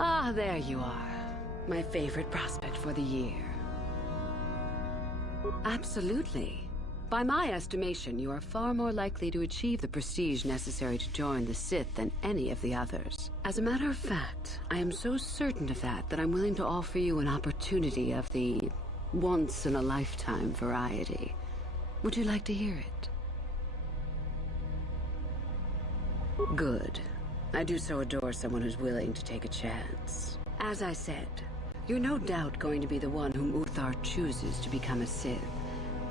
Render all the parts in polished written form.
Ah, there you are. My favorite prospect for the year. Absolutely. By my estimation, you are far more likely to achieve the prestige necessary to join the Sith than any of the others. As a matter of fact, I am so certain of that I'm willing to offer you an opportunity of the once-in-a-lifetime variety. Would you like to hear it? Good. I do so adore someone who's willing to take a chance. As I said, you're no doubt going to be the one whom Uthar chooses to become a Sith.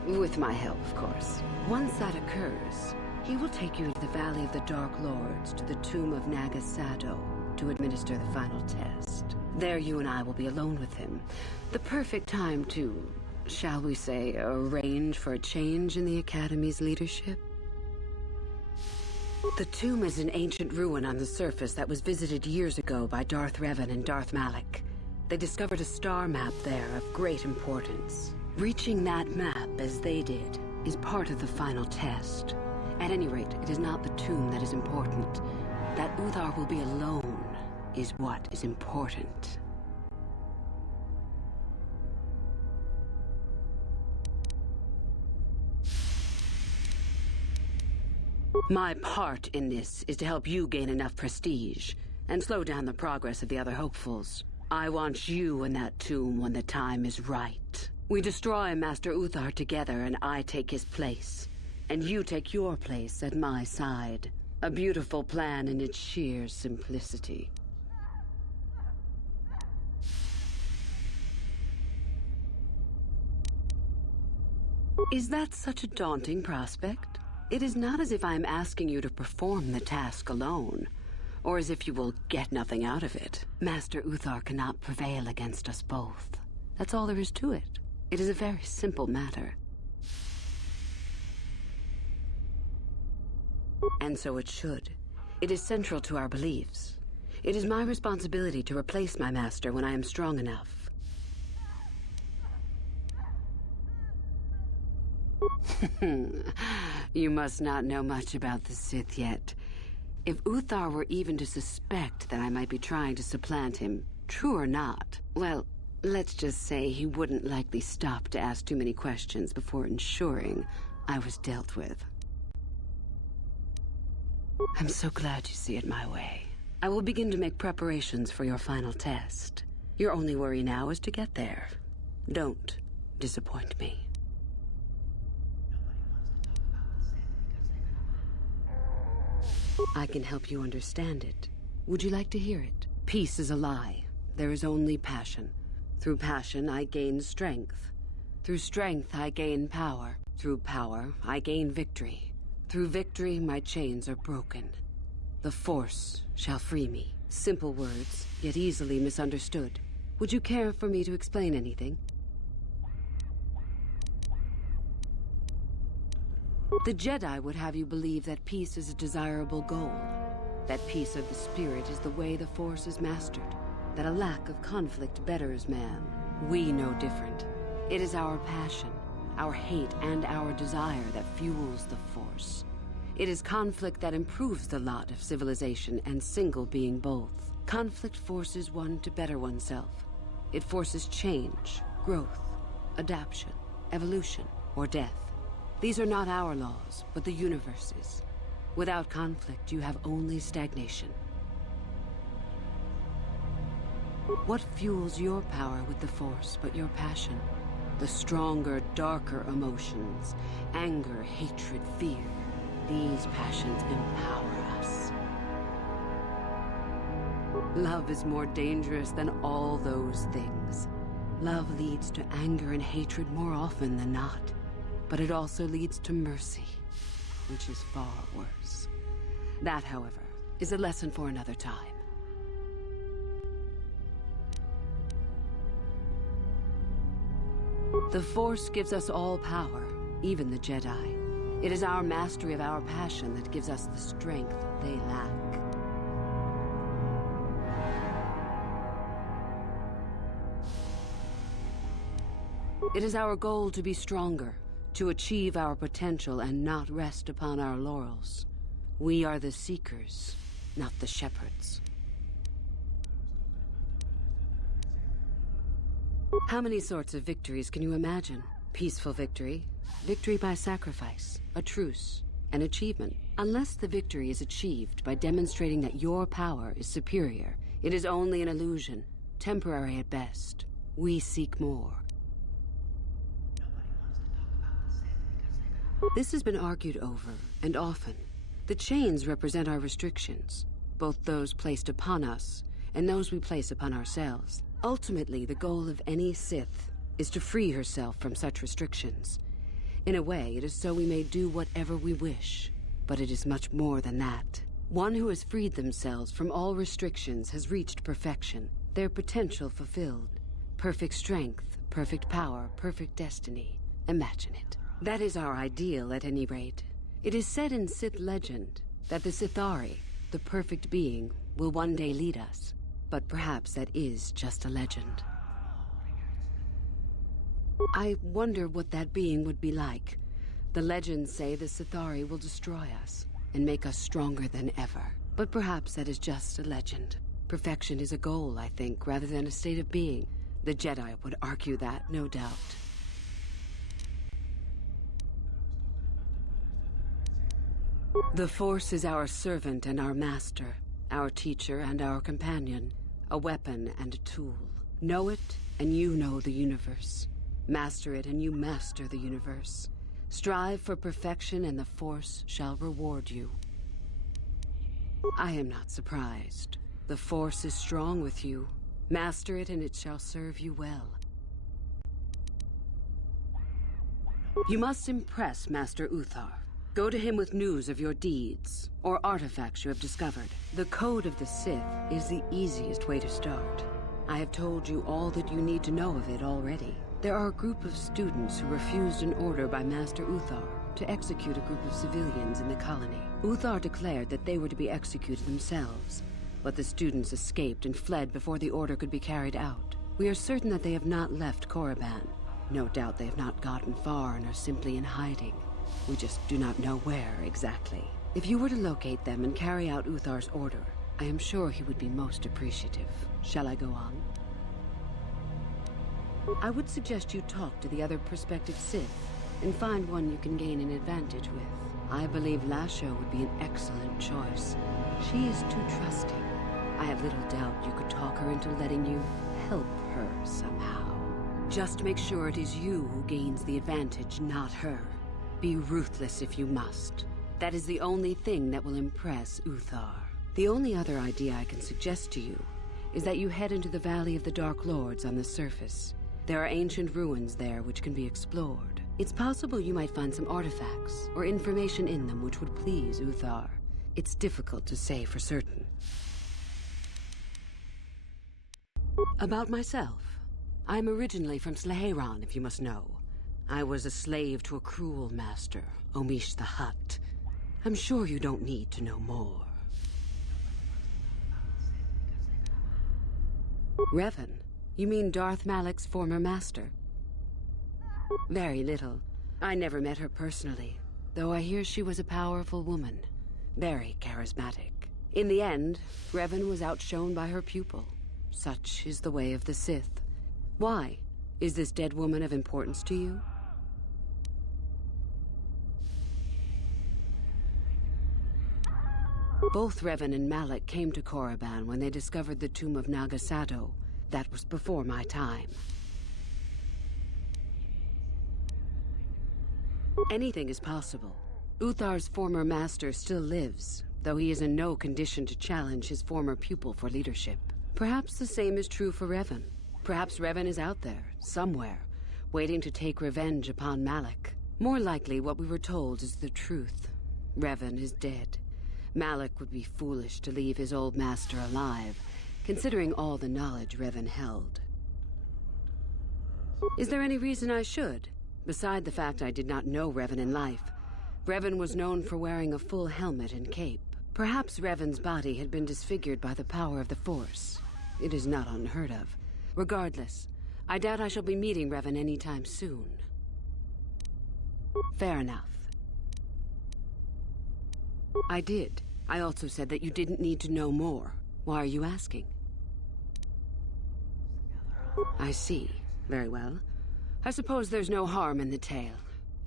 With my help, of course. Once that occurs, he will take you into the Valley of the Dark Lords to the tomb of Naga Sado to administer the final test. There you and I will be alone with him. The perfect time to, shall we say, arrange for a change in the Academy's leadership. The tomb is an ancient ruin on the surface that was visited years ago by Darth Revan and Darth Malak. They discovered a star map there of great importance. Reaching that map, as they did, is part of the final test. At any rate, it is not the tomb that is important. That Uthar will be alone is what is important. My part in this is to help you gain enough prestige and slow down the progress of the other hopefuls. I want you in that tomb when the time is right. We destroy Master Uthar together and I take his place. And you take your place at my side. A beautiful plan in its sheer simplicity. Is that such a daunting prospect? It is not as if I am asking you to perform the task alone, or as if you will get nothing out of it. Master Uthar cannot prevail against us both. That's all there is to it. It is a very simple matter. And so it should. It is central to our beliefs. It is my responsibility to replace my master when I am strong enough. You must not know much about the Sith yet. If Uthar were even to suspect that I might be trying to supplant him, true or not, well, let's just say he wouldn't likely stop to ask too many questions before ensuring I was dealt with. I'm so glad you see it my way. I will begin to make preparations for your final test. Your only worry now is to get there. Don't disappoint me. I can help you understand it. Would you like to hear it? Peace is a lie. There is only passion. Through passion, I gain strength. Through strength, I gain power. Through power, I gain victory. Through victory, my chains are broken. The Force shall free me. Simple words, yet easily misunderstood. Would you care for me to explain anything? The Jedi would have you believe that peace is a desirable goal. That peace of the spirit is the way the Force is mastered. That a lack of conflict betters man. We know different. It is our passion, our hate, and our desire that fuels the Force. It is conflict that improves the lot of civilization and single being both. Conflict forces one to better oneself. It forces change, growth, adaptation, evolution, or death. These are not our laws, but the universe's. Without conflict, you have only stagnation. What fuels your power with the Force but your passion? The stronger, darker emotions. Anger, hatred, fear. These passions empower us. Love is more dangerous than all those things. Love leads to anger and hatred more often than not. But it also leads to mercy, which is far worse. That, however, is a lesson for another time. The Force gives us all power, even the Jedi. It is our mastery of our passion that gives us the strength they lack. It is our goal to be stronger, to achieve our potential and not rest upon our laurels. We are the seekers, not the shepherds. How many sorts of victories can you imagine? Peaceful victory, victory by sacrifice, a truce, an achievement. Unless the victory is achieved by demonstrating that your power is superior, it is only an illusion, temporary at best. We seek more. This has been argued over, and often. The chains represent our restrictions, both those placed upon us and those we place upon ourselves. Ultimately, the goal of any Sith is to free herself from such restrictions. In a way, it is so we may do whatever we wish, but it is much more than that. One who has freed themselves from all restrictions has reached perfection, their potential fulfilled. Perfect strength, perfect power, perfect destiny. Imagine it. That is our ideal, at any rate. It is said in Sith legend that the Sithari, the perfect being, will one day lead us. But perhaps that is just a legend. I wonder what that being would be like. The legends say the Sithari will destroy us and make us stronger than ever. But perhaps that is just a legend. Perfection is a goal, I think, rather than a state of being. The Jedi would argue that, no doubt. The Force is our servant and our master, our teacher and our companion, a weapon and a tool. Know it, and you know the universe. Master it, and you master the universe. Strive for perfection, and the Force shall reward you. I am not surprised. The Force is strong with you. Master it, and it shall serve you well. You must impress Master Uthar. Go to him with news of your deeds, or artifacts you have discovered. The Code of the Sith is the easiest way to start. I have told you all that you need to know of it already. There are a group of students who refused an order by Master Uthar to execute a group of civilians in the colony. Uthar declared that they were to be executed themselves, but the students escaped and fled before the order could be carried out. We are certain that they have not left Korriban. No doubt they have not gotten far and are simply in hiding. We just do not know where exactly. If you were to locate them and carry out Uthar's order, I am sure he would be most appreciative. Shall I go on? I would suggest you talk to the other prospective Sith and find one you can gain an advantage with. I believe Lasho would be an excellent choice. She is too trusting. I have little doubt you could talk her into letting you help her somehow. Just make sure it is you who gains the advantage, not her. Be ruthless if you must. That is the only thing that will impress Uthar. The only other idea I can suggest to you is that you head into the Valley of the Dark Lords on the surface. There are ancient ruins there which can be explored. It's possible you might find some artifacts or information in them which would please Uthar. It's difficult to say for certain. About myself. I'm originally from Sleheyron, if you must know. I was a slave to a cruel master, Omish the Hutt. I'm sure you don't need to know more. Revan? You mean Darth Malak's former master? Very little. I never met her personally, though I hear she was a powerful woman. Very charismatic. In the end, Revan was outshone by her pupil. Such is the way of the Sith. Why? Is this dead woman of importance to you? Both Revan and Malak came to Korriban when they discovered the tomb of Nagasado. That was before my time. Anything is possible. Uthar's former master still lives, though he is in no condition to challenge his former pupil for leadership. Perhaps the same is true for Revan. Perhaps Revan is out there, somewhere, waiting to take revenge upon Malak. More likely, what we were told is the truth. Revan is dead. Malak would be foolish to leave his old master alive, considering all the knowledge Revan held. Is there any reason I should? Beside the fact I did not know Revan in life, Revan was known for wearing a full helmet and cape. Perhaps Revan's body had been disfigured by the power of the Force. It is not unheard of. Regardless, I doubt I shall be meeting Revan anytime soon. Fair enough. I did. I also said that you didn't need to know more. Why are you asking? I see. Very well. I suppose there's no harm in the tale.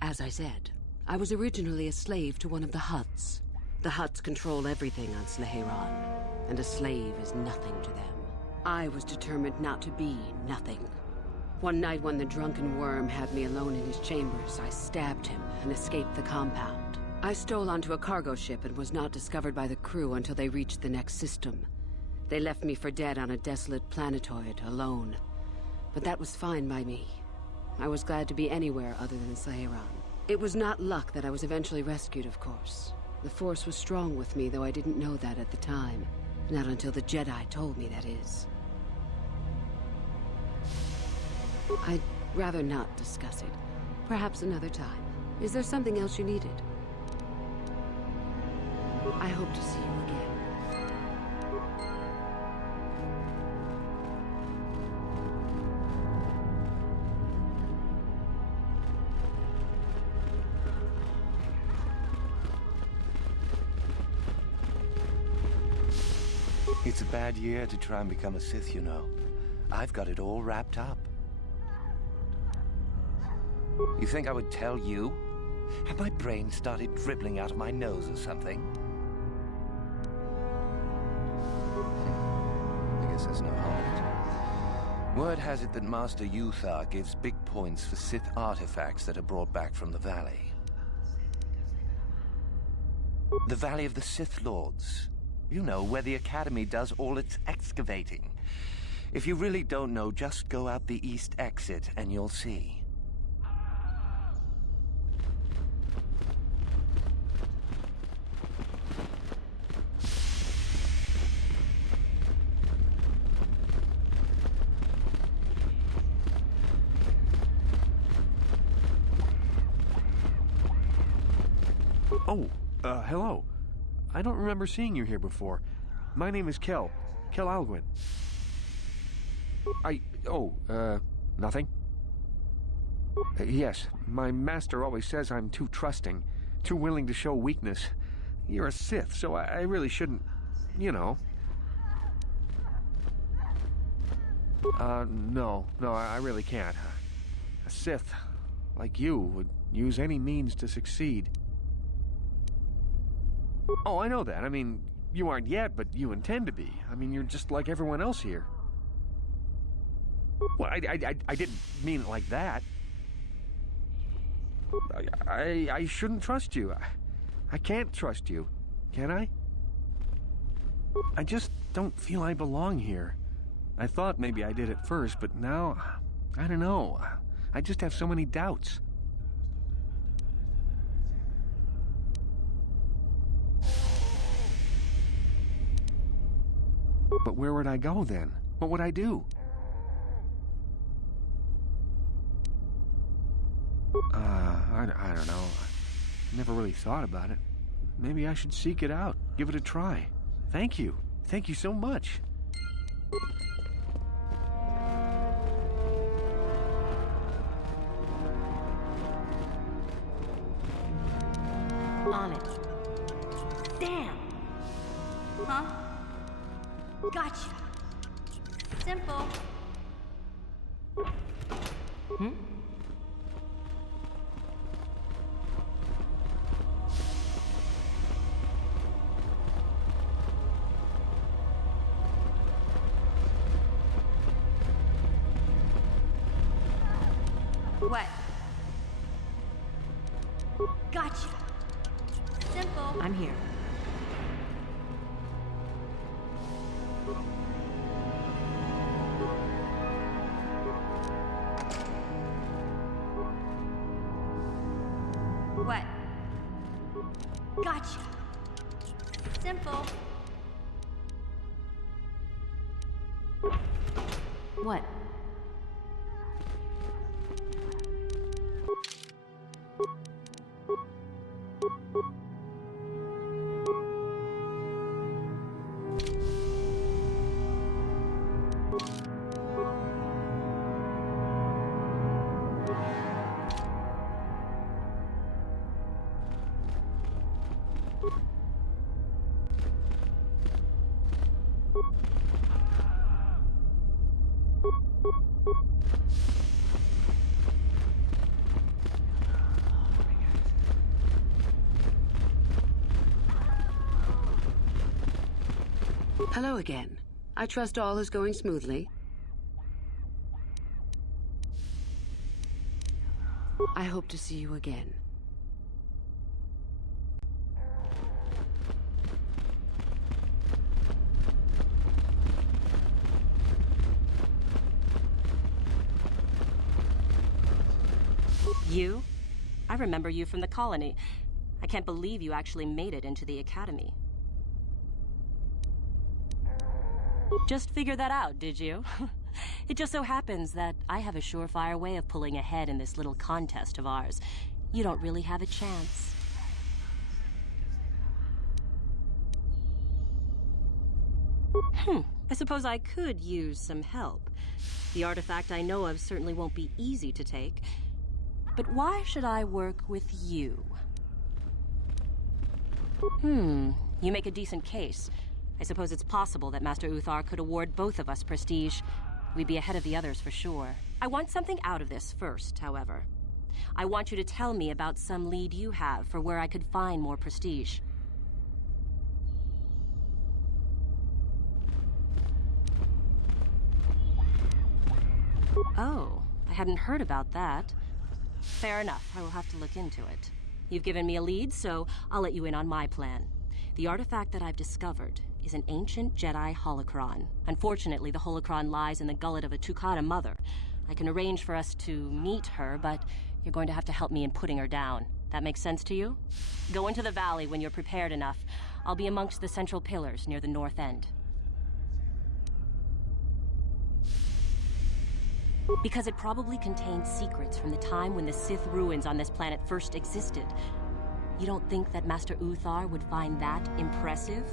As I said, I was originally a slave to one of the Hutts. The Hutts control everything on Sleheyron, and a slave is nothing to them. I was determined not to be nothing. One night when the drunken worm had me alone in his chambers, I stabbed him and escaped the compound. I stole onto a cargo ship and was not discovered by the crew until they reached the next system. They left me for dead on a desolate planetoid, alone. But that was fine by me. I was glad to be anywhere other than Sleheyron. It was not luck that I was eventually rescued, of course. The Force was strong with me, though I didn't know that at the time. Not until the Jedi told me, that is. I'd rather not discuss it. Perhaps another time. Is there something else you needed? I hope to see you again. It's a bad year to try and become a Sith, you know. I've got it all wrapped up. You think I would tell you? Have my brain started dribbling out of my nose or something? I guess there's no harm in it. Word has it that Master Yuthar gives big points for Sith artifacts that are brought back from the Valley. The Valley of the Sith Lords. You know, where the Academy does all its excavating. If you really don't know, just go out the east exit and you'll see. Oh, hello. I don't remember seeing you here before. My name is Kel Alguin. Nothing? Yes, my master always says I'm too trusting, too willing to show weakness. You're a Sith, so I really shouldn't, you know. No, I really can't. A Sith, like you, would use any means to succeed. Oh, I know that. I mean, you aren't yet, but you intend to be. I mean, you're just like everyone else here. Well, I didn't mean it like that. I shouldn't trust you. I can't trust you. Can I? I just don't feel I belong here. I thought maybe I did at first, but now, I don't know. I just have so many doubts. But where would I go then? What would I do? I don't know. Never really thought about it. Maybe I should seek it out. Give it a try. Thank you. Thank you so much. On it. Damn! Huh? Gotcha! Simple. Hmm? What? Gotcha! Simple. I'm here. What? Gotcha. Simple. What? Hello again. I trust all is going smoothly. I hope to see you again. You? I remember you from the colony. I can't believe you actually made it into the academy. Just figured that out, did you? It just so happens that I have a surefire way of pulling ahead in this little contest of ours. You don't really have a chance. I suppose I could use some help. The artifact I know of certainly won't be easy to take. But why should I work with you? You make a decent case. I suppose it's possible that Master Uthar could award both of us prestige. We'd be ahead of the others for sure. I want something out of this first, however. I want you to tell me about some lead you have for where I could find more prestige. Oh, I hadn't heard about that. Fair enough, I will have to look into it. You've given me a lead, so I'll let you in on my plan. The artifact that I've discovered is an ancient Jedi holocron. Unfortunately, the holocron lies in the gullet of a Tukata mother. I can arrange for us to meet her, but you're going to have to help me in putting her down. That makes sense to you? Go into the valley when you're prepared enough. I'll be amongst the central pillars near the north end. Because it probably contains secrets from the time when the Sith ruins on this planet first existed. You don't think that Master Uthar would find that impressive?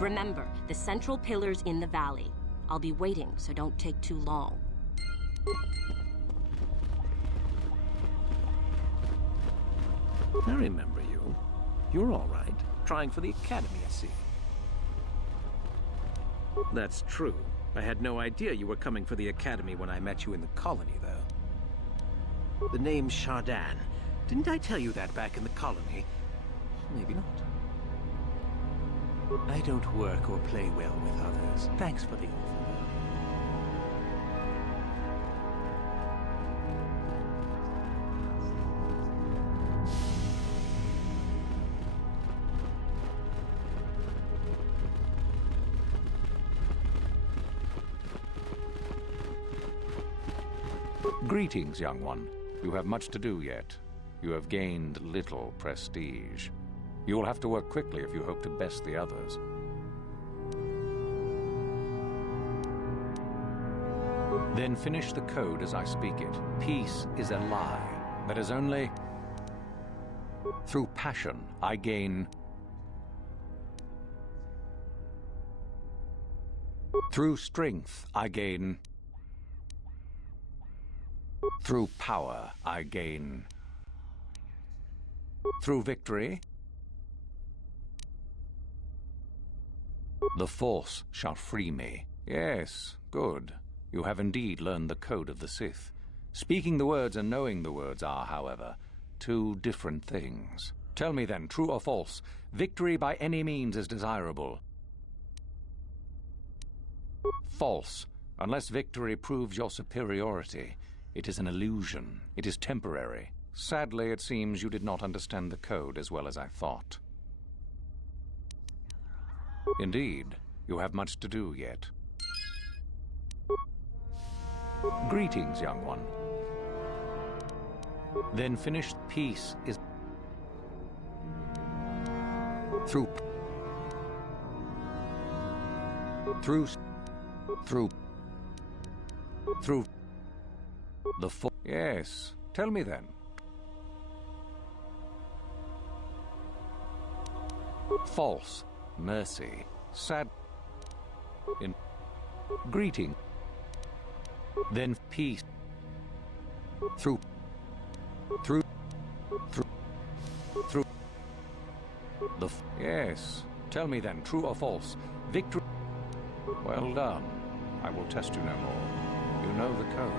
Remember, the central pillar's in the valley. I'll be waiting, so don't take too long. I remember you. You're all right. Trying for the academy, I see. That's true. I had no idea you were coming for the academy when I met you in the colony, though. The name's Shardan. Didn't I tell you that back in the colony? Maybe not. I don't work or play well with others. Thanks for the offer. Greetings, young one. You have much to do yet. You have gained little prestige. You will have to work quickly if you hope to best the others. Then finish the code as I speak it. Peace is a lie. That is only... Through passion, I gain... Through strength, I gain... Through power, I gain... Through victory, the Force shall free me. Yes, good. You have indeed learned the code of the Sith. Speaking the words and knowing the words are, however, two different things. Tell me then, true or false, victory by any means is desirable. False. Unless victory proves your superiority, it is an illusion. It is temporary. Sadly, it seems you did not understand the code as well as I thought. Indeed, you have much to do yet. Greetings, young one. Then finished peace is... Through the Yes, tell me then. False. Mercy. Sad. In greeting. Then peace. Through the yes. Tell me then, true or false? Victory. Well done. I will test you no more. You know the code.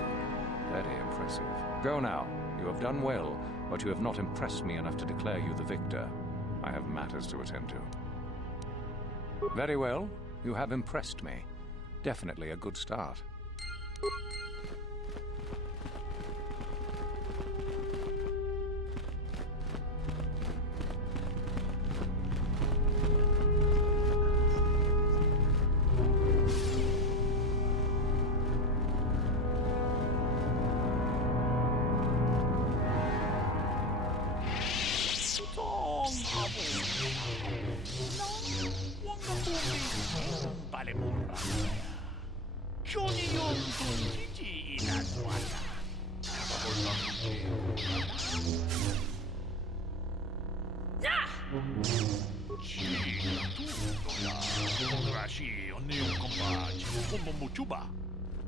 Very impressive. Go now. You have done well, but you have not impressed me enough to declare you the victor. I have matters to attend to. Very well. You have impressed me. Definitely a good start.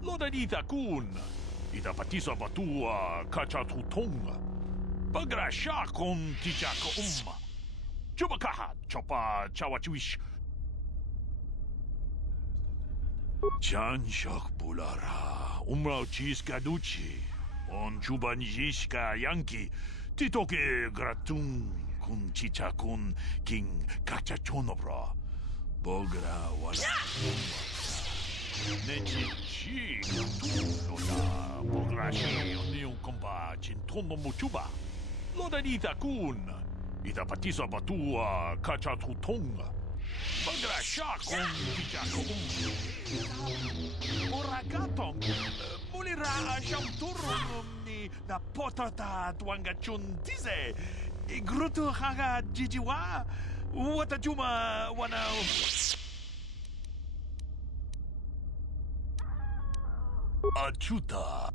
Lodanita kun, ita patisa batua kacha tutonga. Bagrasha kon tijaka Chubakaha chopa chawachuish. Chanshak bulara, umrao chiskaduchi, on chubanjishka yanki, titoke gratun kun chichakun king kachachonobra. Bogra wala. Nechichi, loda, bograshi, onion compa, chintono mochuba. Lodanita kun, ita patisa batua kachatutonga. Bagrasha con Tijaco. Moragaton, mulira shamturro ni na potata twangachun tize. Grutu haga jijiwa, watajuma wana. Achuta.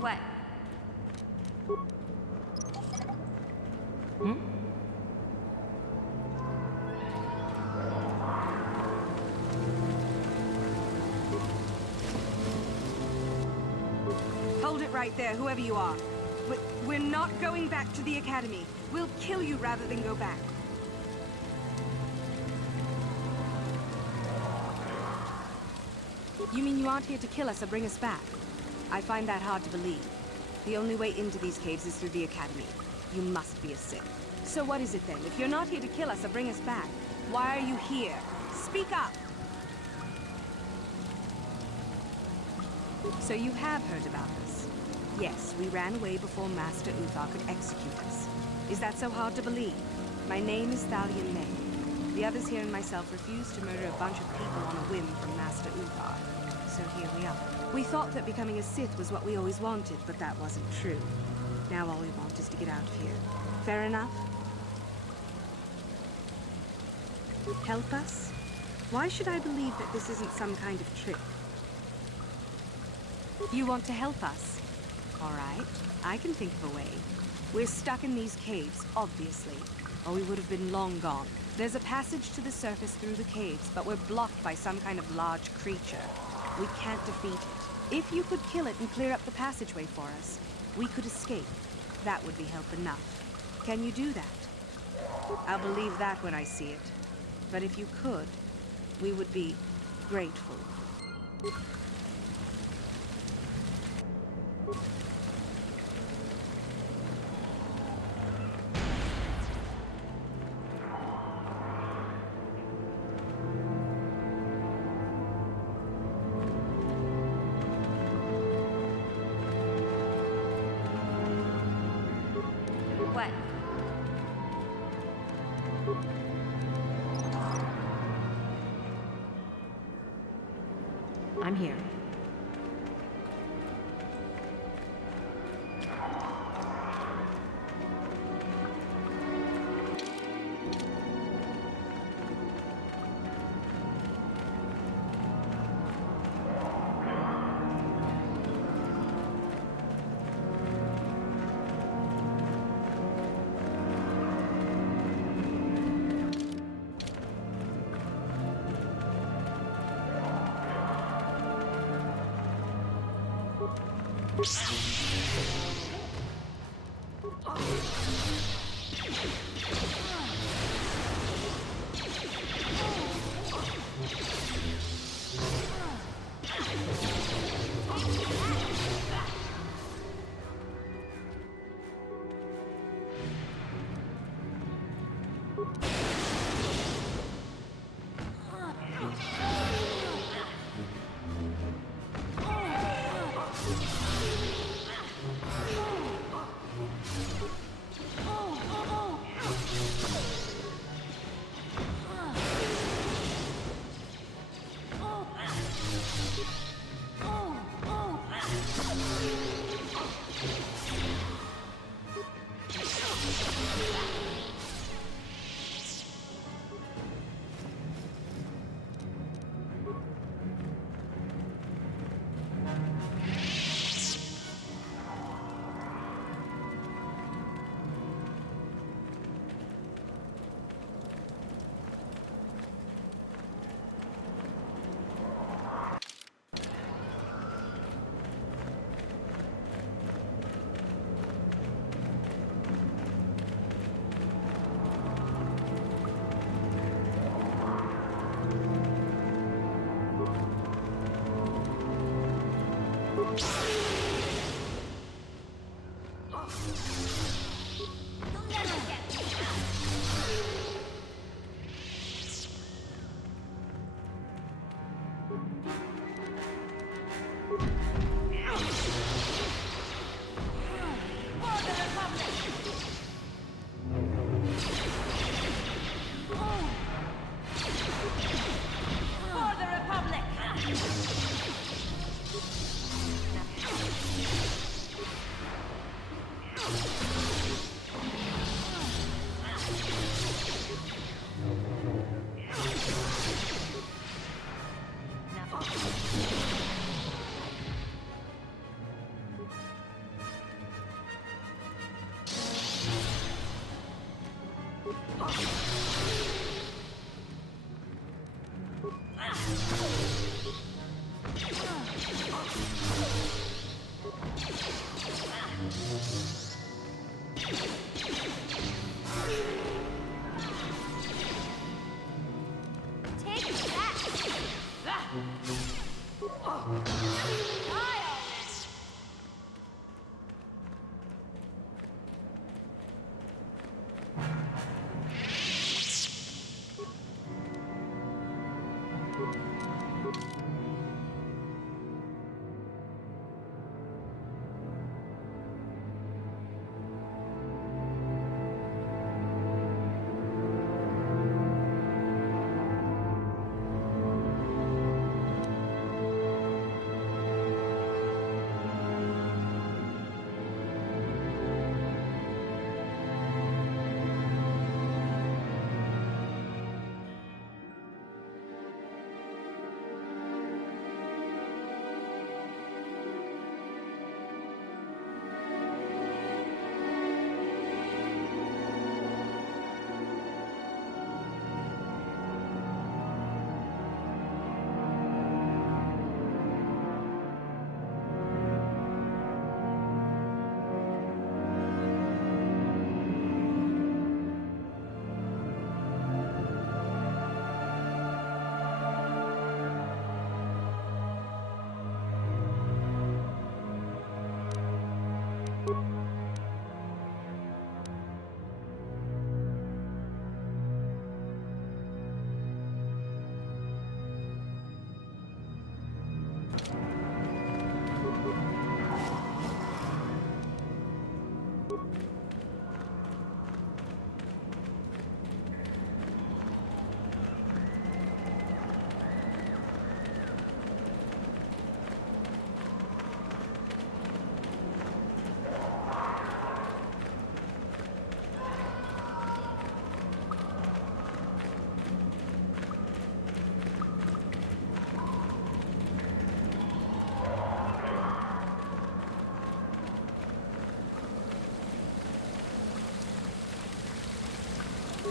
What? Hold it right there, whoever you are. We're not going back to the Academy. We'll kill you rather than go back. You mean you aren't here to kill us or bring us back? I find that hard to believe. The only way into these caves is through the Academy. You must be a Sith. So what is it then? If you're not here to kill us or bring us back, why are you here? Speak up! So you have heard about us? Yes, we ran away before Master Uthar could execute us. Is that so hard to believe? My name is Thalion May. The others here and myself refused to murder a bunch of people on a whim from Master Uthar. So here we are. We thought that becoming a Sith was what we always wanted, but that wasn't true. Now all we want is to get out of here. Fair enough? Help us? Why should I believe that this isn't some kind of trick? You want to help us? All right, I can think of a way. We're stuck in these caves, obviously, or we would have been long gone. There's a passage to the surface through the caves, but we're blocked by some kind of large creature. We can't defeat it. If you could kill it and clear up the passageway for us, we could escape. That would be help enough. Can you do that? I'll believe that when I see it. But if you could, we would be grateful. What? I'm here.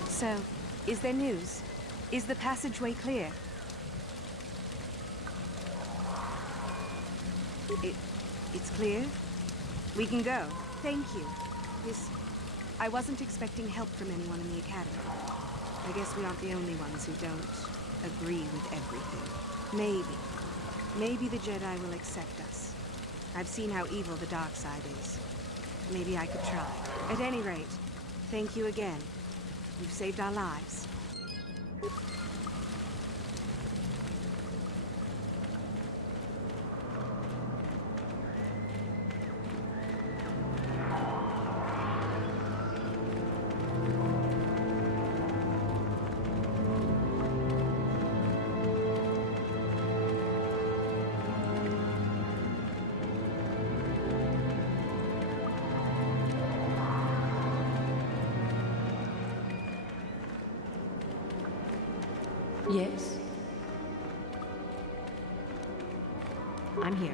So, is there news? Is the passageway clear? It's clear? We can go. Thank you. I wasn't expecting help from anyone in the Academy. I guess we aren't the only ones who don't agree with everything. Maybe the Jedi will accept us. I've seen how evil the dark side is. Maybe I could try. At any rate, thank you again. You've saved our lives. Yes? I'm here.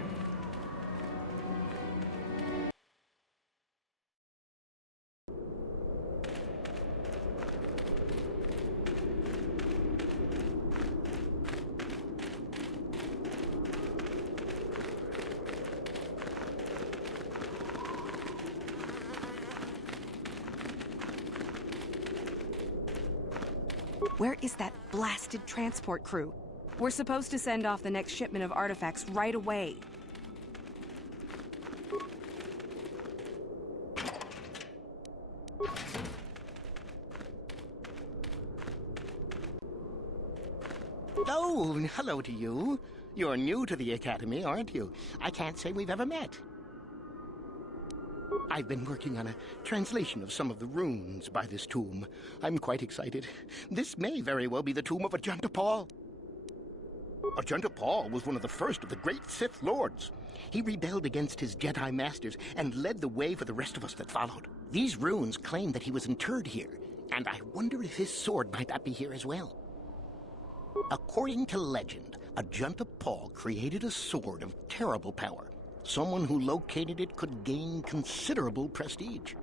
Where is that blasted transport crew? We're supposed to send off the next shipment of artifacts right away. Oh, hello to you. You're new to the Academy, aren't you? I can't say we've ever met. I've been working on a translation of some of the runes by this tomb. I'm quite excited. This may very well be the tomb of Ajanta Paul. Ajanta Paul was one of the first of the great Sith Lords. He rebelled against his Jedi masters and led the way for the rest of us that followed. These runes claim that he was interred here, and I wonder if his sword might not be here as well. According to legend, Ajanta Paul created a sword of terrible power. Someone who located it could gain considerable prestige.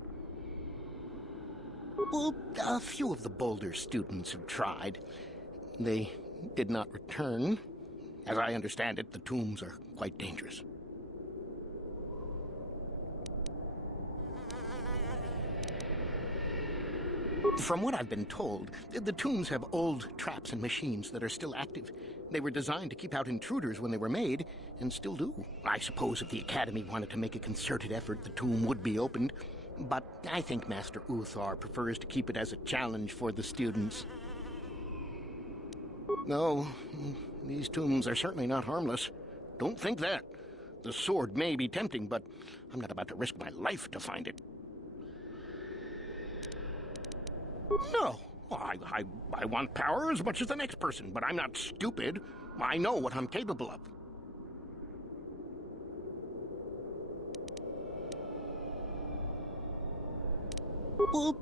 Well, a few of the Boulder students have tried. They did not return. As I understand it, the tombs are quite dangerous. From what I've been told, the tombs have old traps and machines that are still active. They were designed to keep out intruders when they were made, and still do. I suppose if the Academy wanted to make a concerted effort, the tomb would be opened. But I think Master Uthar prefers to keep it as a challenge for the students. No, these tombs are certainly not harmless. Don't think that. The sword may be tempting, but I'm not about to risk my life to find it. No, I want power as much as the next person, but I'm not stupid. I know what I'm capable of. Well,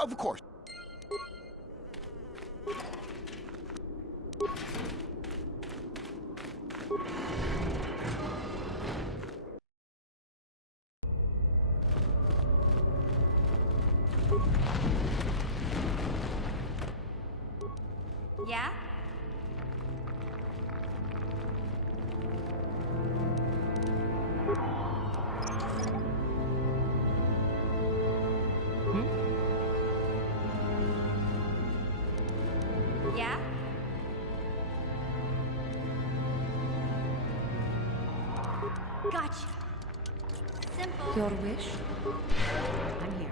of course. Yeah? Yeah? Gotcha. Simple. Your wish? I'm here.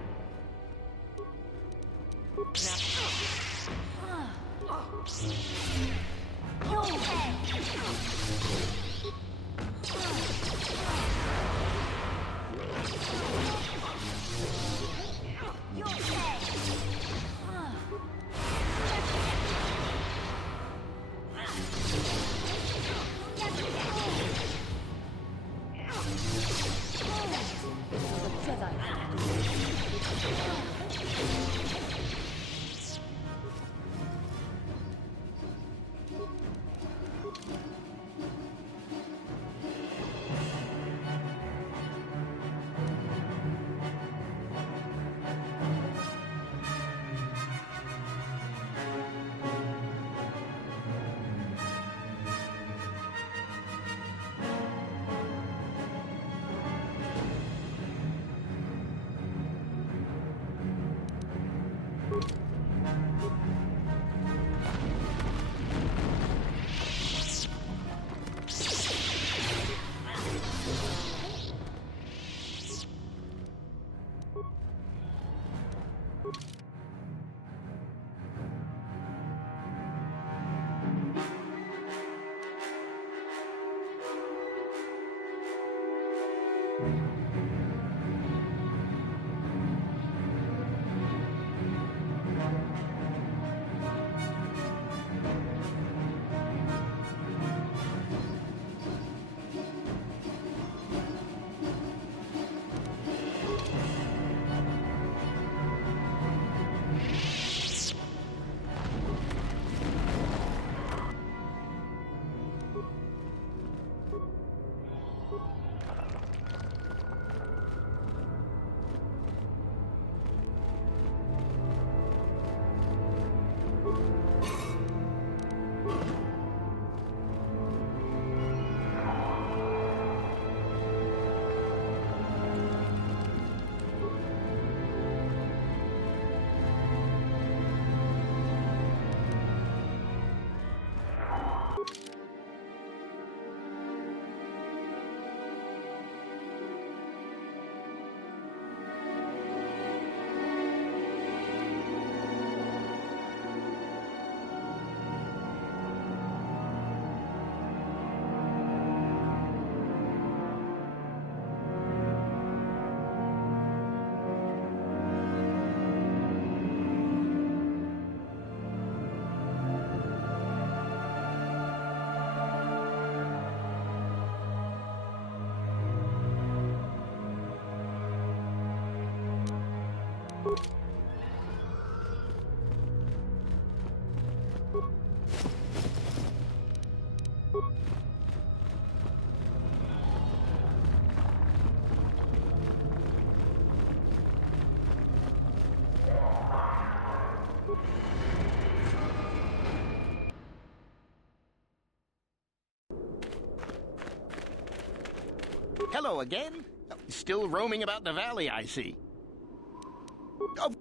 as I can. Hello again. Still roaming about the valley, I see. Oh.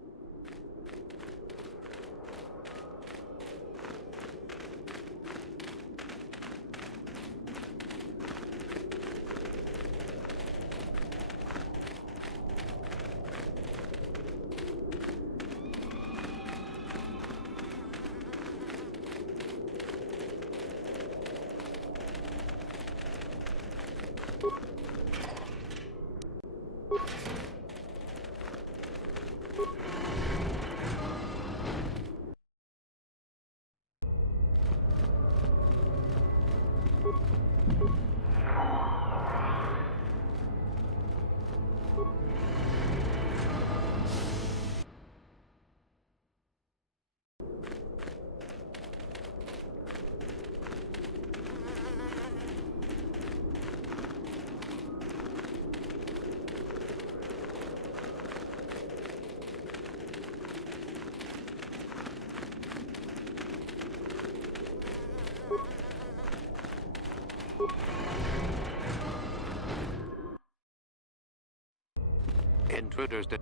Intruders did.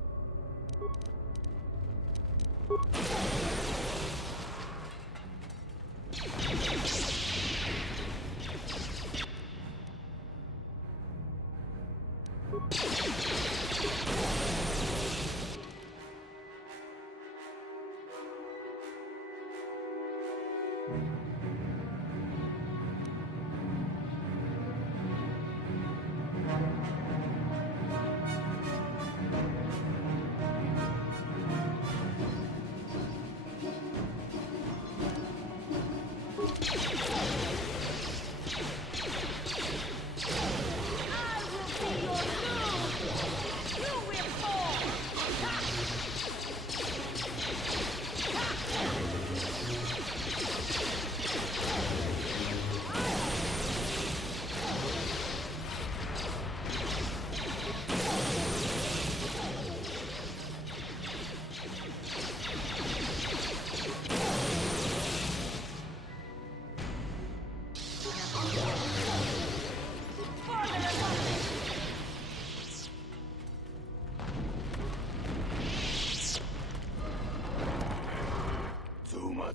You will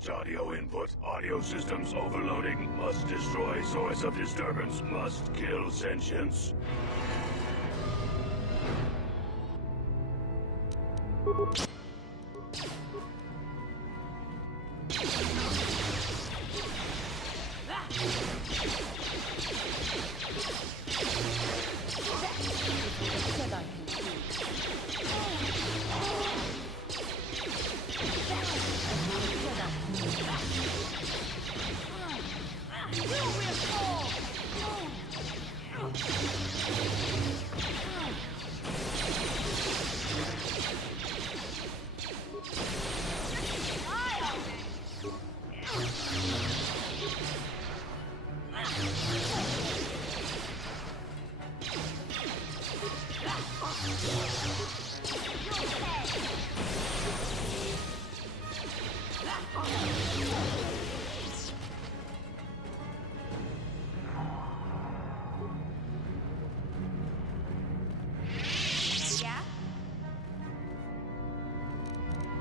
Watch audio input. Audio systems overloading. Must destroy source of disturbance. Must kill sentience.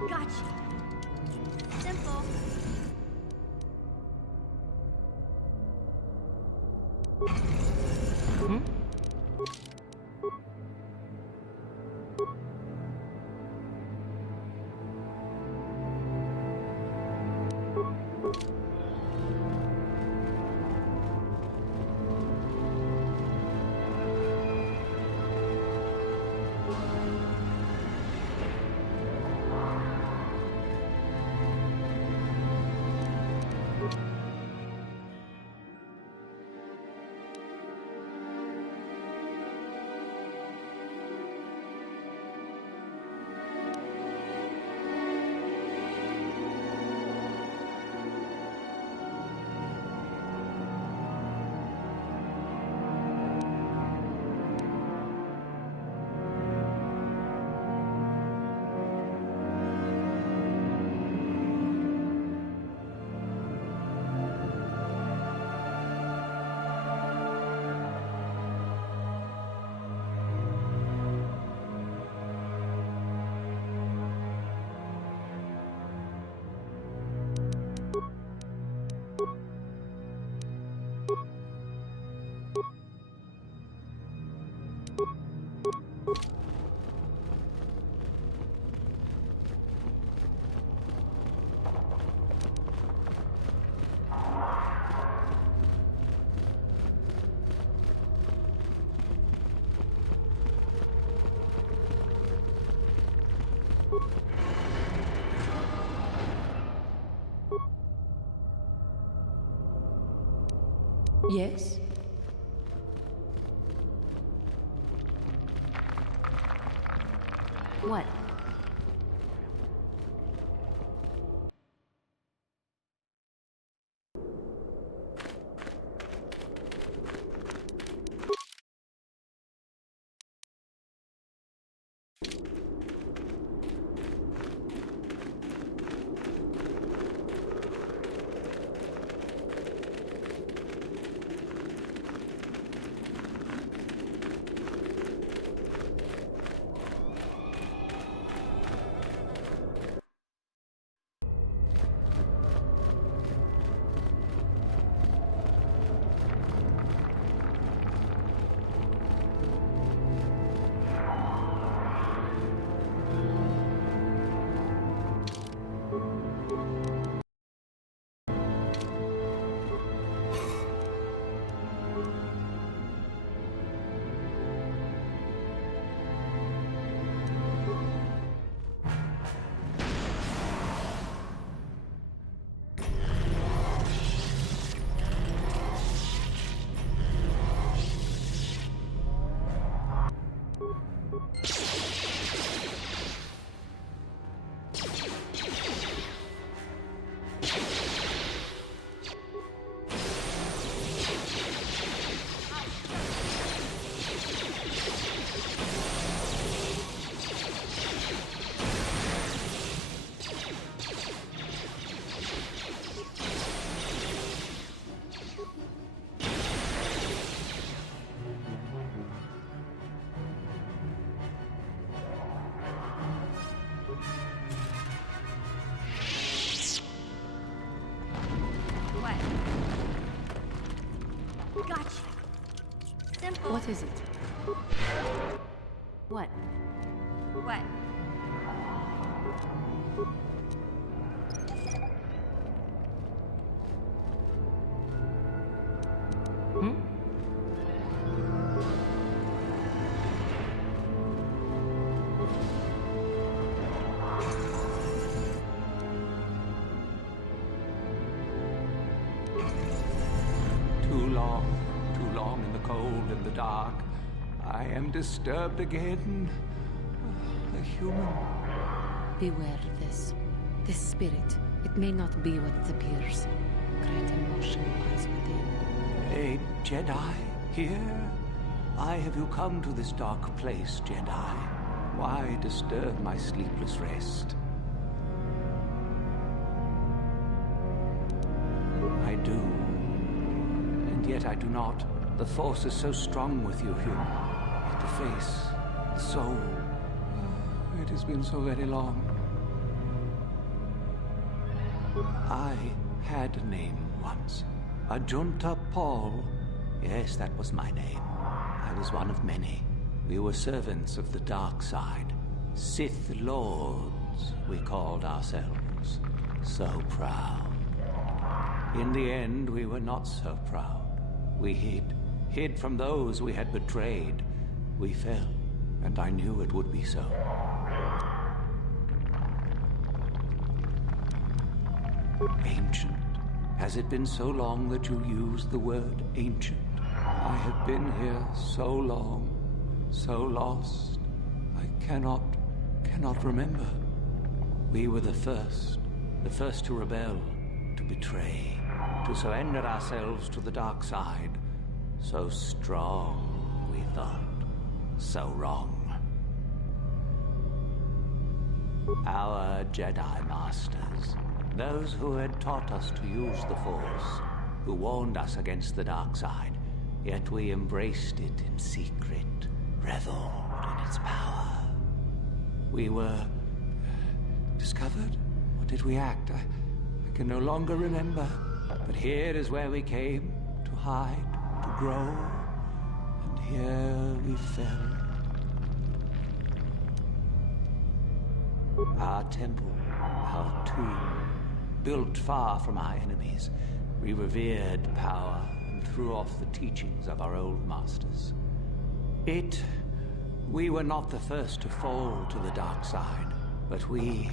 Gotcha. Simple. Yes? What? is it? What? What? Too long in the cold and the dark. I am disturbed again. A human. Beware this. This spirit, it may not be what it appears. Great emotion lies within. A Jedi here? Why have you come to this dark place, Jedi? Why disturb my sleepless rest? I do. And yet I do not. The Force is so strong with you, human. Yet the face, the soul. It has been so very long. I had a name once. Ajunta Paul. Yes, that was my name. I was one of many. We were servants of the dark side. Sith Lords, we called ourselves. So proud. In the end, we were not so proud. We hid from those we had betrayed. We fell, and I knew it would be so. Ancient. Has it been so long that you used the word ancient? I have been here so long, so lost. I cannot remember. We were the first to rebel, to betray, to surrender ourselves to the dark side. So strong, we thought, so wrong. Our Jedi Masters, those who had taught us to use the Force, who warned us against the dark side, yet we embraced it in secret, reveled in its power. We were discovered? Or did we act? I can no longer remember. But here is where we came, to hide, to grow, and here we fell. Our temple, our tomb, built far from our enemies, we revered power and threw off the teachings of our old masters. We were not the first to fall to the dark side, but we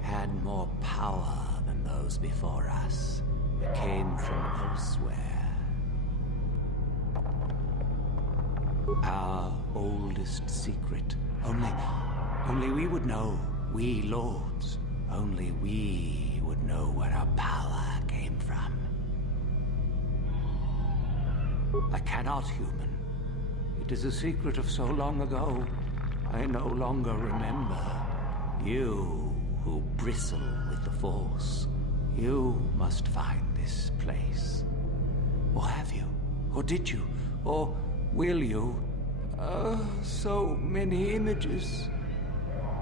had more power than those before us. We came from elsewhere. Our oldest secret. Only we would know. We lords. Only we would know where our power came from. I cannot, human. It is a secret of so long ago. I no longer remember. You who bristle with the Force. You must find this place. Or have you? Or did you? Or will you? So many images.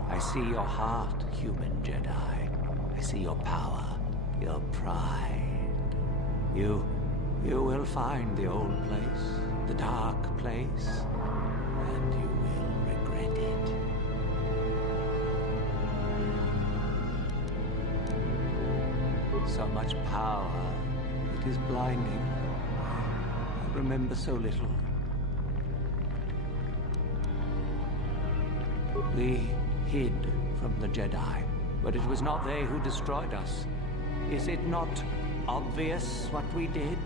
I see your heart, human Jedi. I see your power, your pride. You will find the old place, the dark place, and you will regret it. So much power, it is blinding. I remember so little. We hid from the Jedi, but it was not they who destroyed us. Is it not obvious what we did?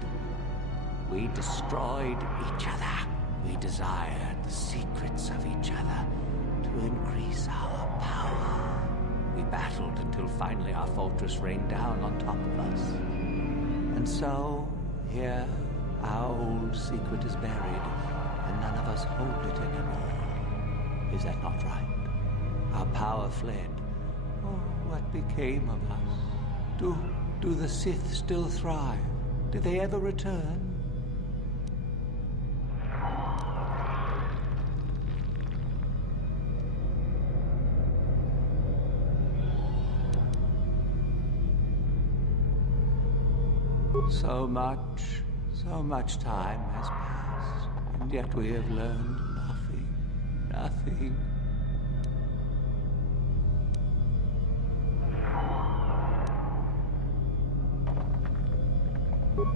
We destroyed each other. We desired the secrets of each other to increase our power. We battled until finally our fortress rained down on top of us. And so, here, our old secret is buried, and none of us hold it anymore. Is that not right? Our power fled. Oh, what became of us? Do the Sith still thrive? Did they ever return? So much time has passed. and yet we have learned nothing.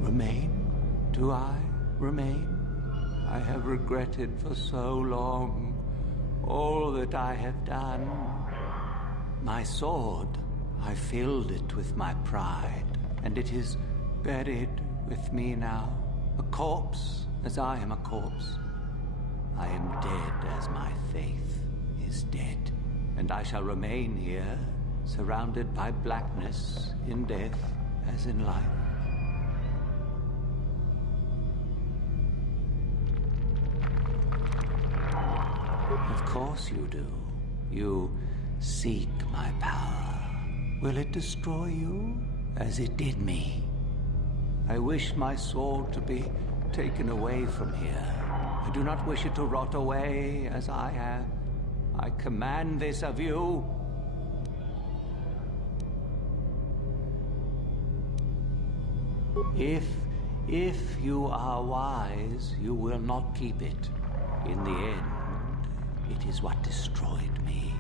Remain? Do I remain? I have regretted for so long all that I have done. My sword, I filled it with my pride, and it is buried with me now, a corpse as I am a corpse. I am dead as my faith is dead, and I shall remain here, surrounded by blackness in death as in life. Of course you do. You seek my power. Will it destroy you as it did me? I wish my sword to be taken away from here. I do not wish it to rot away as I have. I command this of you. If you are wise, you will not keep it. In the end, it is what destroyed me.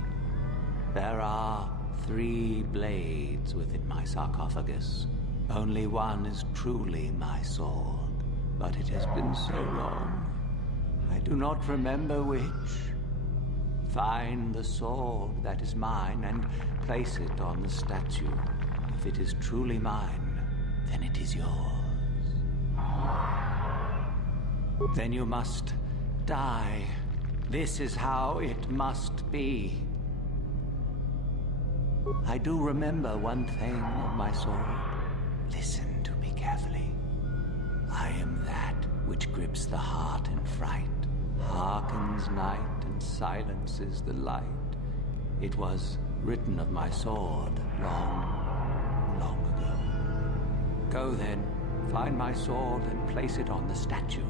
There are 3 blades within my sarcophagus. Only one is truly my sword, but it has been so long. I do not remember which. Find the sword that is mine and place it on the statue. If it is truly mine, then it is yours. Then you must die. This is how it must be. I do remember one thing of my sword. Listen to me carefully. I am that which grips the heart in fright, hearkens night and silences the light. It was written of my sword long ago. Go then, find my sword and place it on the statue.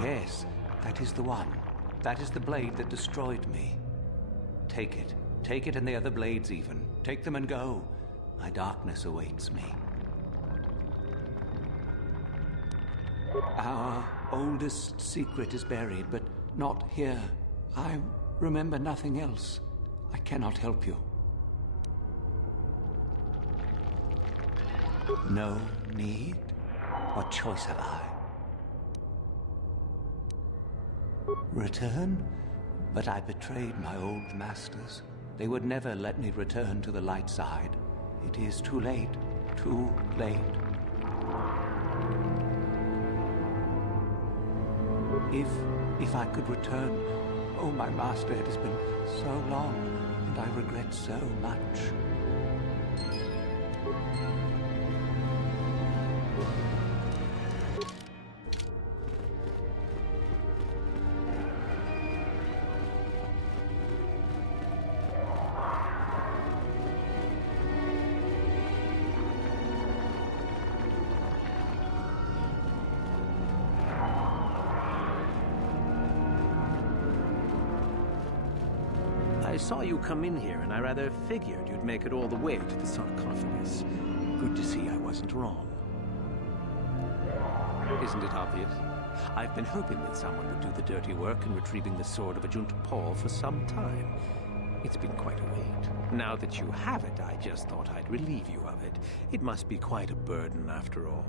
Yes, that is the one. That is the blade that destroyed me. Take it. Take it and the other blades even. Take them and go. My darkness awaits me. Our oldest secret is buried, but not here. I remember nothing else. I cannot help you. No need? What choice have I? Return? But I betrayed my old masters. They would never let me return to the light side. It is too late. Too late. If I could return, oh, my master, it has been so long, and I regret so much. I saw you come in here, and I rather figured you'd make it all the way to the sarcophagus. Good to see I wasn't wrong. Isn't it obvious? I've been hoping that someone would do the dirty work in retrieving the sword of Ajunta Paul for some time. It's been quite a wait. Now that you have it, I just thought I'd relieve you of it. It must be quite a burden after all.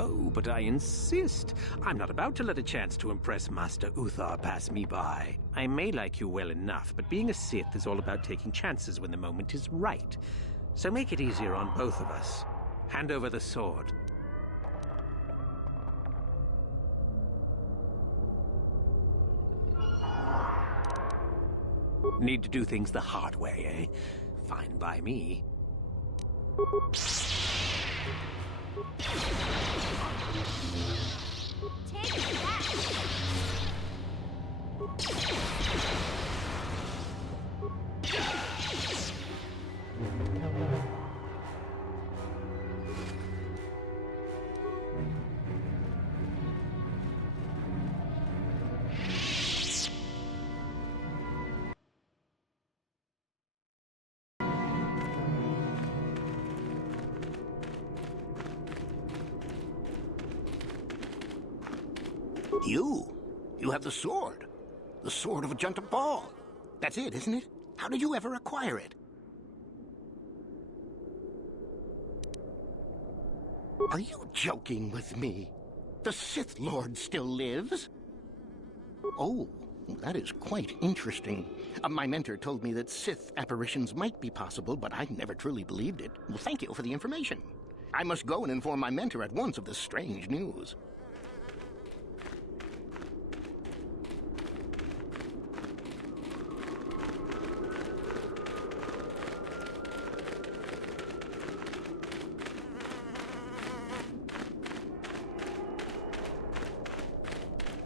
Oh, but I insist. I'm not about to let a chance to impress Master Uthar pass me by. I may like you well enough, but being a Sith is all about taking chances when the moment is right. So make it easier on both of us. Hand over the sword. Need to do things the hard way, eh? Fine by me. Take that! You have the sword. The sword of Ajunta Paul. That's it, isn't it? How did you ever acquire it? Are you joking with me? The Sith Lord still lives? Oh, that is quite interesting. My mentor told me that Sith apparitions might be possible, but I never truly believed it. Well, thank you for the information. I must go and inform my mentor at once of this strange news.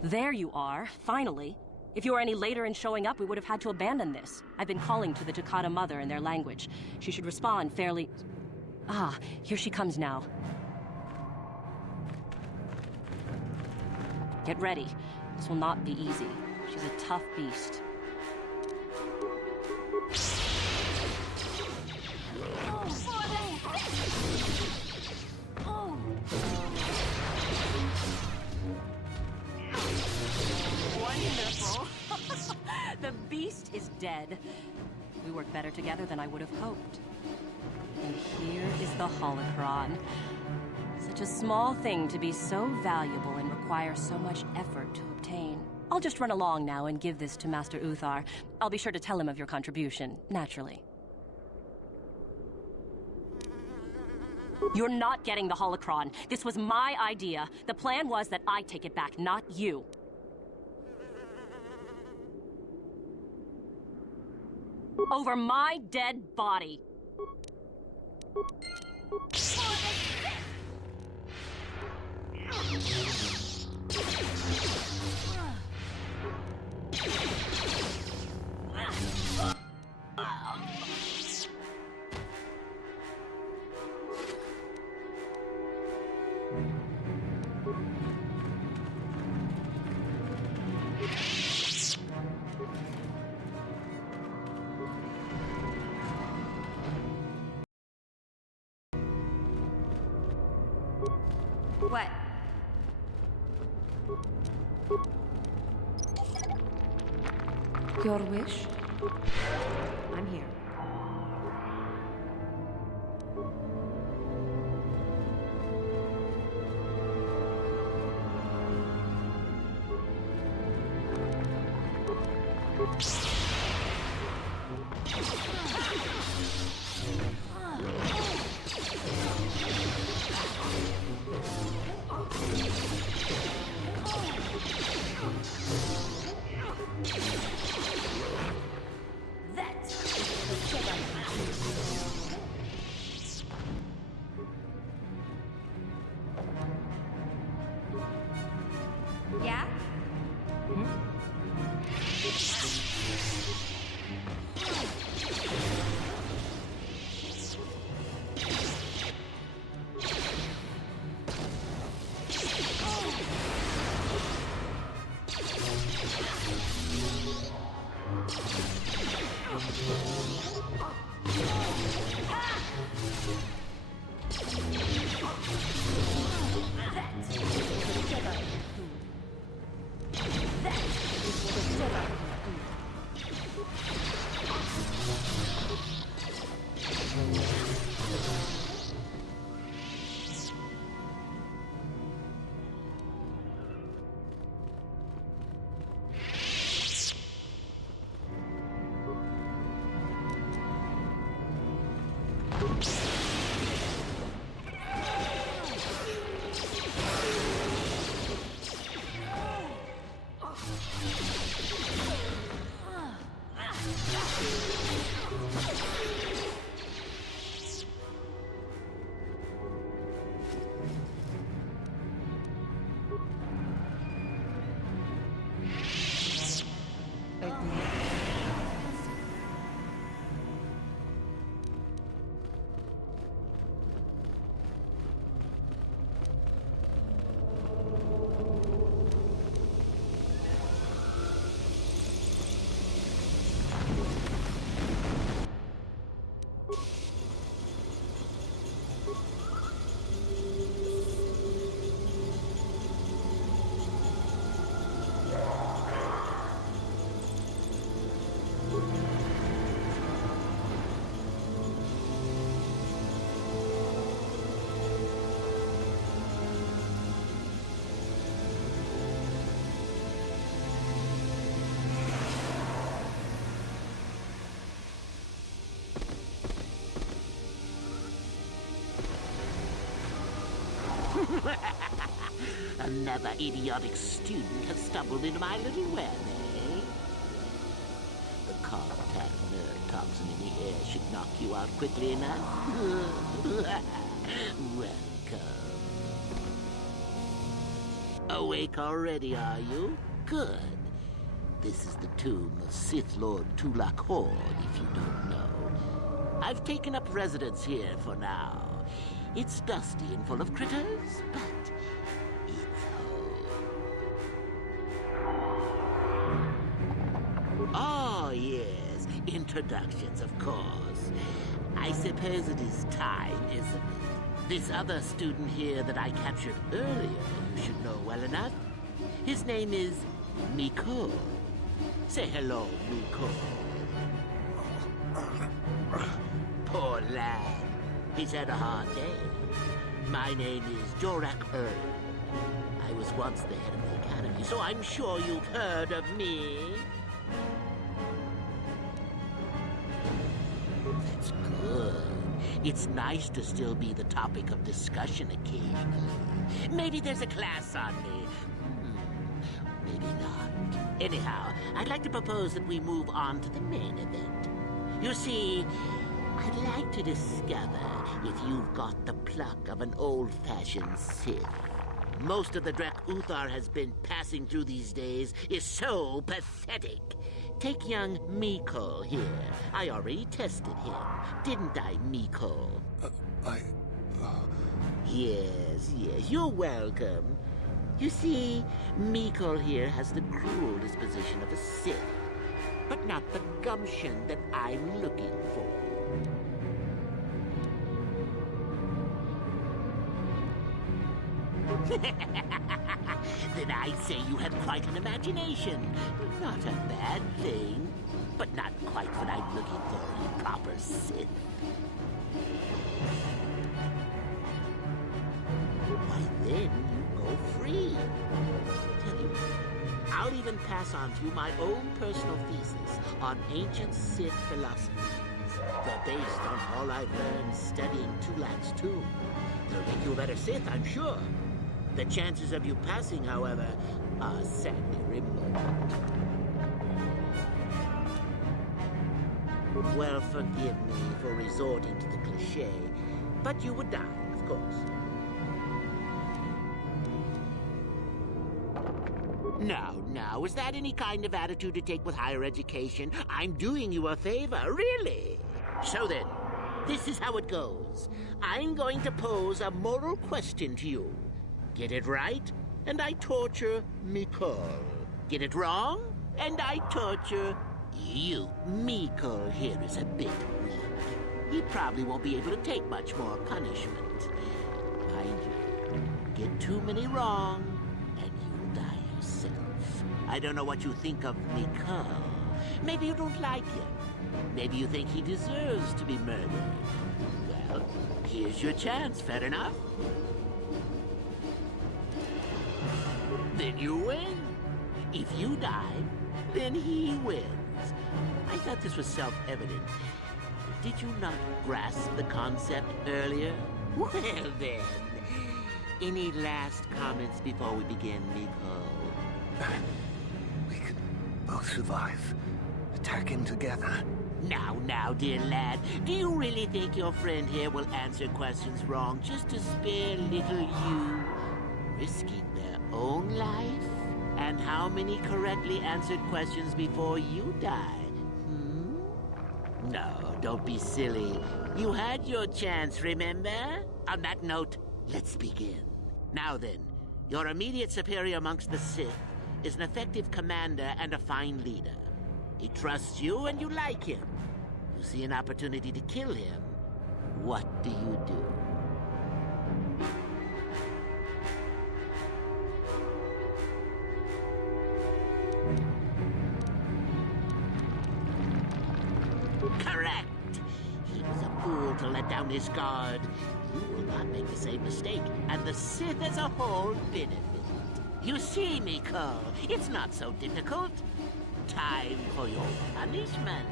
There you are, finally. If you were any later in showing up, we would have had to abandon this. I've been calling to the Takata mother in their language. She should respond fairly... Ah, here she comes now. Get ready. This will not be easy. She's a tough beast. Wonderful. The beast is dead. We work better together than I would have hoped. And here is the holocron. Such a small thing to be so valuable and require so much effort to obtain. I'll just run along now and give this to Master Uthar. I'll be sure to tell him of your contribution, naturally. You're not getting the holocron. This was my idea. The plan was that I take it back, not you. Over my dead body. What? Your wish? I'm here. Yeah? Another idiotic student has stumbled into my little web, eh? The contact nerve toxin in the air should knock you out quickly enough. Welcome. Awake already, are you? Good. This is the tomb of Sith Lord Tulak Horde, if you don't know. I've taken up residence here for now. It's dusty and full of critters, but it's home. Oh, yes. Introductions, of course. I suppose it is time, isn't it? This other student here that I captured earlier, you should know well enough. His name is Miko. Say hello, Miko. Poor lad. He's had a hard day. My name is Jorak I was once the head of the academy, so I'm sure you've heard of me. That's good. It's nice to still be the topic of discussion occasionally. Maybe there's a class on me. Maybe not. Anyhow, I'd like to propose that we move on to the main event. You see, I'd like to discover if you've got the pluck of an old-fashioned Sith. Most of the Drek Uthar has been passing through these days is so pathetic. Take young Miko here. I already tested him, didn't I, Miko? Yes, you're welcome. You see, Miko here has the cruel disposition of a Sith, but not the gumption that I'm looking for. Then I'd say you have quite an imagination. Not a bad thing, but not quite what I'm looking for in a proper Sith. Why, then you go free. Tell you what, I'll even pass on to you my own personal thesis on ancient Sith philosophy. They're based on all I've learned studying Tulat's tomb. They'll make you a better Sith, I'm sure. The chances of you passing, however, are sadly remote. Well, forgive me for resorting to the cliché, but you would die, of course. Now, is that any kind of attitude to take with higher education? I'm doing you a favor, really. So then, this is how it goes. I'm going to pose a moral question to you. Get it right, and I torture Mikol. Get it wrong, and I torture you. Mikol here is a bit weak. He probably won't be able to take much more punishment. Mind you, get too many wrong, and you'll die yourself. I don't know what you think of Mikol. Maybe you don't like him. Maybe you think he deserves to be murdered. Well, here's your chance, fair enough? Then you win. If you die, then he wins. I thought this was self-evident. Did you not grasp the concept earlier? Well then, any last comments before we begin, Mikol? We can both survive. Attacking together. Now, dear lad, do you really think your friend here will answer questions wrong just to spare little you? Risking their own life? And how many correctly answered questions before you died? No, don't be silly. You had your chance, remember? On that note, let's begin. Now then, your immediate superior amongst the Sith is an effective commander and a fine leader. He trusts you and you like him. You see an opportunity to kill him. What do you do? Correct! He was a fool to let down his guard. You will not make the same mistake, and the Sith as a whole benefit. You see, Mikol, it's not so difficult. Time for your punishment.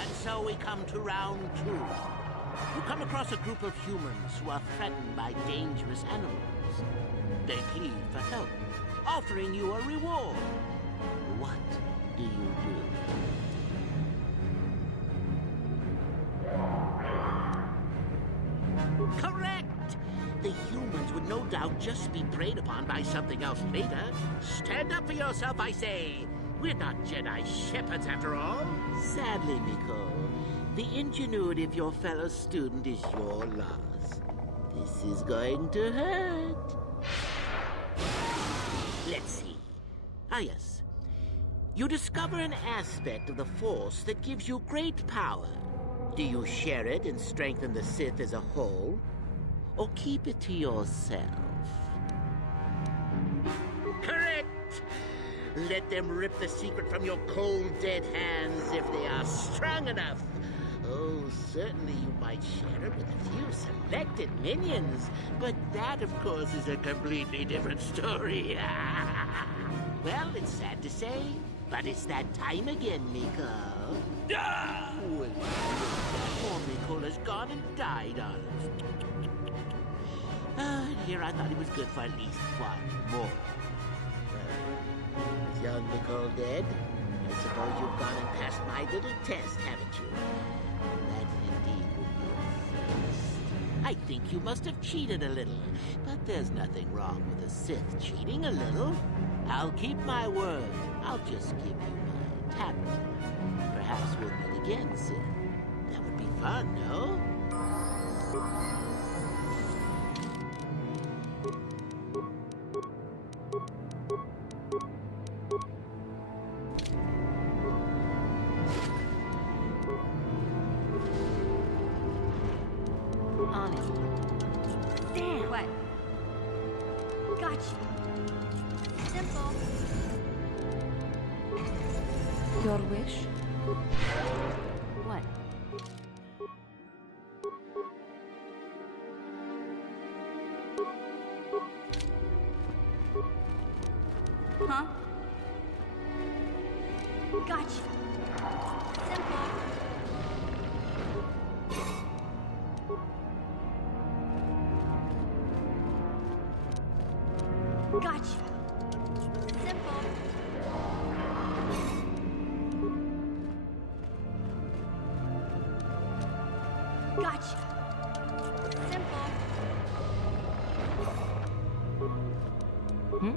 And so we come to round 2. You come across a group of humans who are threatened by dangerous animals. They plead for help, offering you a reward. What do you do? Correct! The humans would no doubt just be preyed upon by something else later. Stand up for yourself, I say. We're not Jedi shepherds, after all. Sadly, Mikol, the ingenuity of your fellow student is your loss. This is going to hurt. Let's see. Ah, yes. You discover an aspect of the Force that gives you great power. Do you share it and strengthen the Sith as a whole? Or keep it to yourself? Correct! Let them rip the secret from your cold, dead hands if they are strong enough. Oh, certainly you might share it with a few selected minions, but that, of course, is a completely different story. Well, it's sad to say, but it's that time again, Mikol. Ah! Well, that poor Mikol has gone and died on us. Here I thought he was good for at least one more. With young Mikol dead, I suppose you've gone and passed my little test, haven't you? That indeed would be a first. I think you must have cheated a little, but there's nothing wrong with a Sith cheating a little. I'll keep my word. I'll just give you my tablet. Perhaps we'll meet again, Sith. That would be fun, no? On it. There. What? Gotcha. Simple. Your wish? What? Huh? Gotcha. Simple. Gotcha. Simple. Gotcha. Simple. Hmm?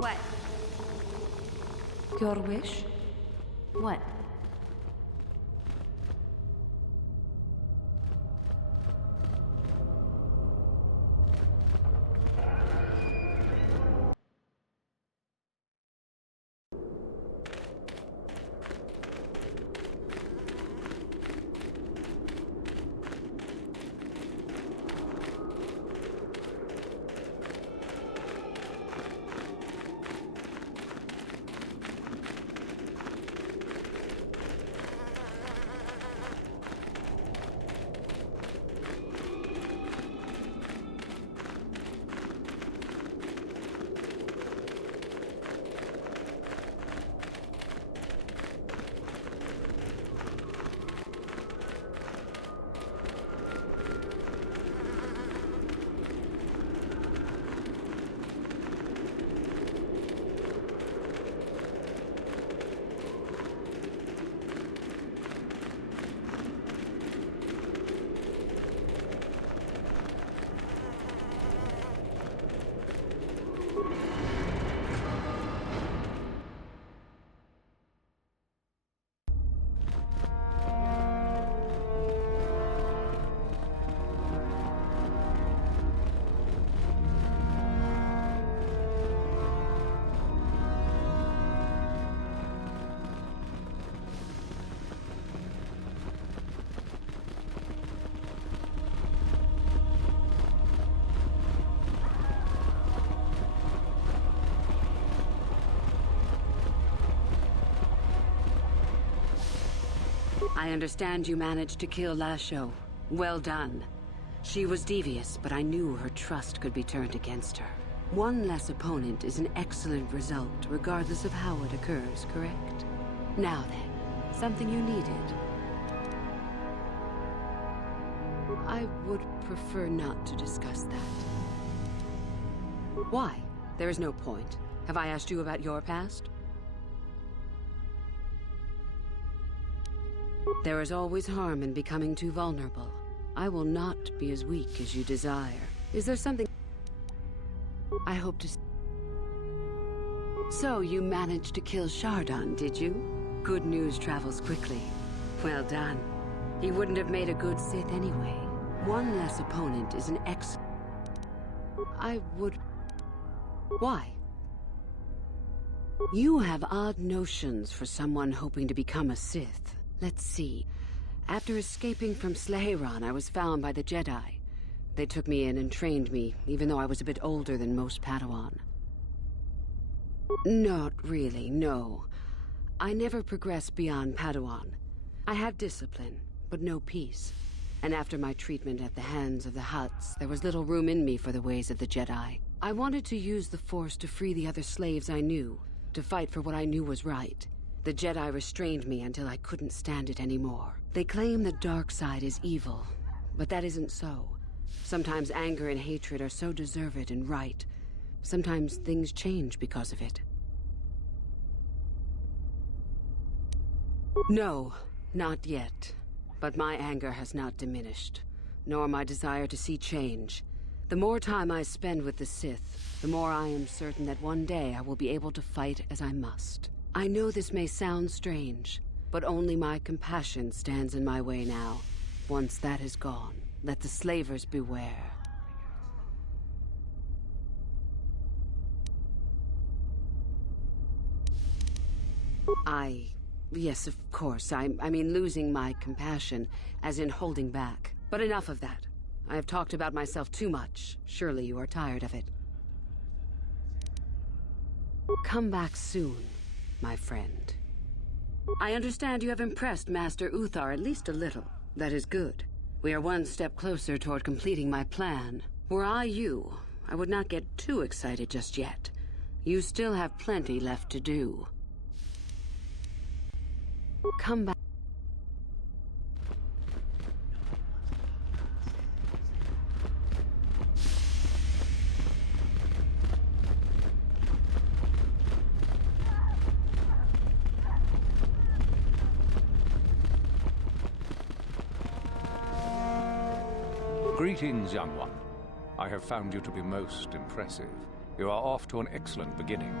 What? Your wish? What? I understand you managed to kill Lasho. Well done. She was devious, but I knew her trust could be turned against her. One less opponent is an excellent result, regardless of how it occurs, correct? Now then, something you needed. I would prefer not to discuss that. Why? There is no point. Have I asked you about your past? There is always harm in becoming too vulnerable. I will not be as weak as you desire. Is there something I hope to... So you managed to kill Shardon, did you? Good news travels quickly. Well done. He wouldn't have made a good Sith anyway. One less opponent is an I would... Why? You have odd notions for someone hoping to become a Sith. Let's see. After escaping from Slaheron, I was found by the Jedi. They took me in and trained me, even though I was a bit older than most Padawan. Not really, no. I never progressed beyond Padawan. I have discipline, but no peace. And after my treatment at the hands of the Hutts, there was little room in me for the ways of the Jedi. I wanted to use the Force to free the other slaves I knew, to fight for what I knew was right. The Jedi restrained me until I couldn't stand it anymore. They claim the dark side is evil, but that isn't so. Sometimes anger and hatred are so deserved and right. Sometimes things change because of it. No, not yet. But my anger has not diminished, nor my desire to see change. The more time I spend with the Sith, the more I am certain that one day I will be able to fight as I must. I know this may sound strange, but only my compassion stands in my way now. Once that is gone, let the slavers beware. Yes, of course. I mean losing my compassion, as in holding back. But enough of that. I have talked about myself too much. Surely you are tired of it. Come back soon, my friend. I understand you have impressed Master Uthar at least a little. That is good. We are one step closer toward completing my plan. Were I you, I would not get too excited just yet. You still have plenty left to do. Come back. Greetings, young one. I have found you to be most impressive. You are off to an excellent beginning.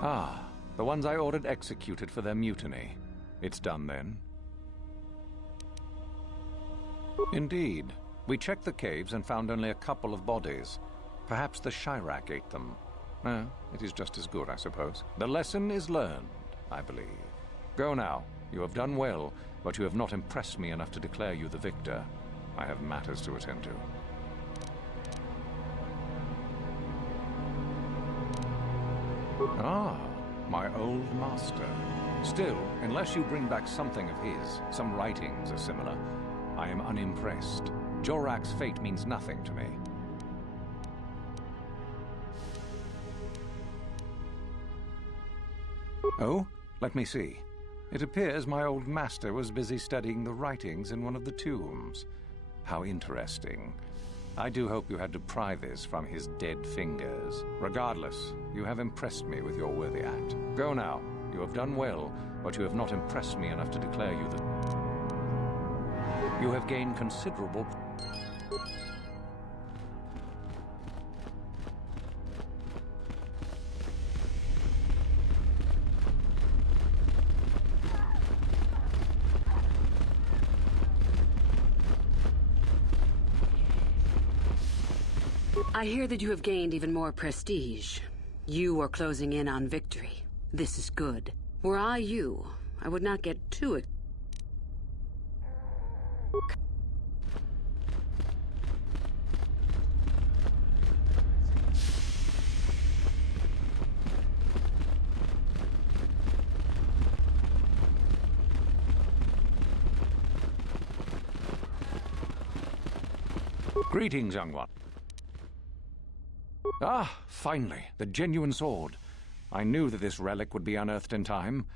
Ah, the ones I ordered executed for their mutiny. It's done then. Indeed. We checked the caves and found only a couple of bodies. Perhaps the Chirac ate them. It is just as good, I suppose. The lesson is learned, I believe. Go now. You have done well, but you have not impressed me enough to declare you the victor. I have matters to attend to. Ah, my old master. Still, unless you bring back something of his, some writings are similar, I am unimpressed. Jorac's fate means nothing to me. Oh, let me see. It appears my old master was busy studying the writings in one of the tombs. How interesting. I do hope you had to pry this from his dead fingers. Regardless, you have impressed me with your worthy act. Go now. You have done well, but you have not impressed me enough to declare you the... You have gained considerable... I hear that you have gained even more prestige. You are closing in on victory. This is good. Were I you, I would not get too Greetings, young one. Ah, finally, the genuine sword. I knew that this relic would be unearthed in time.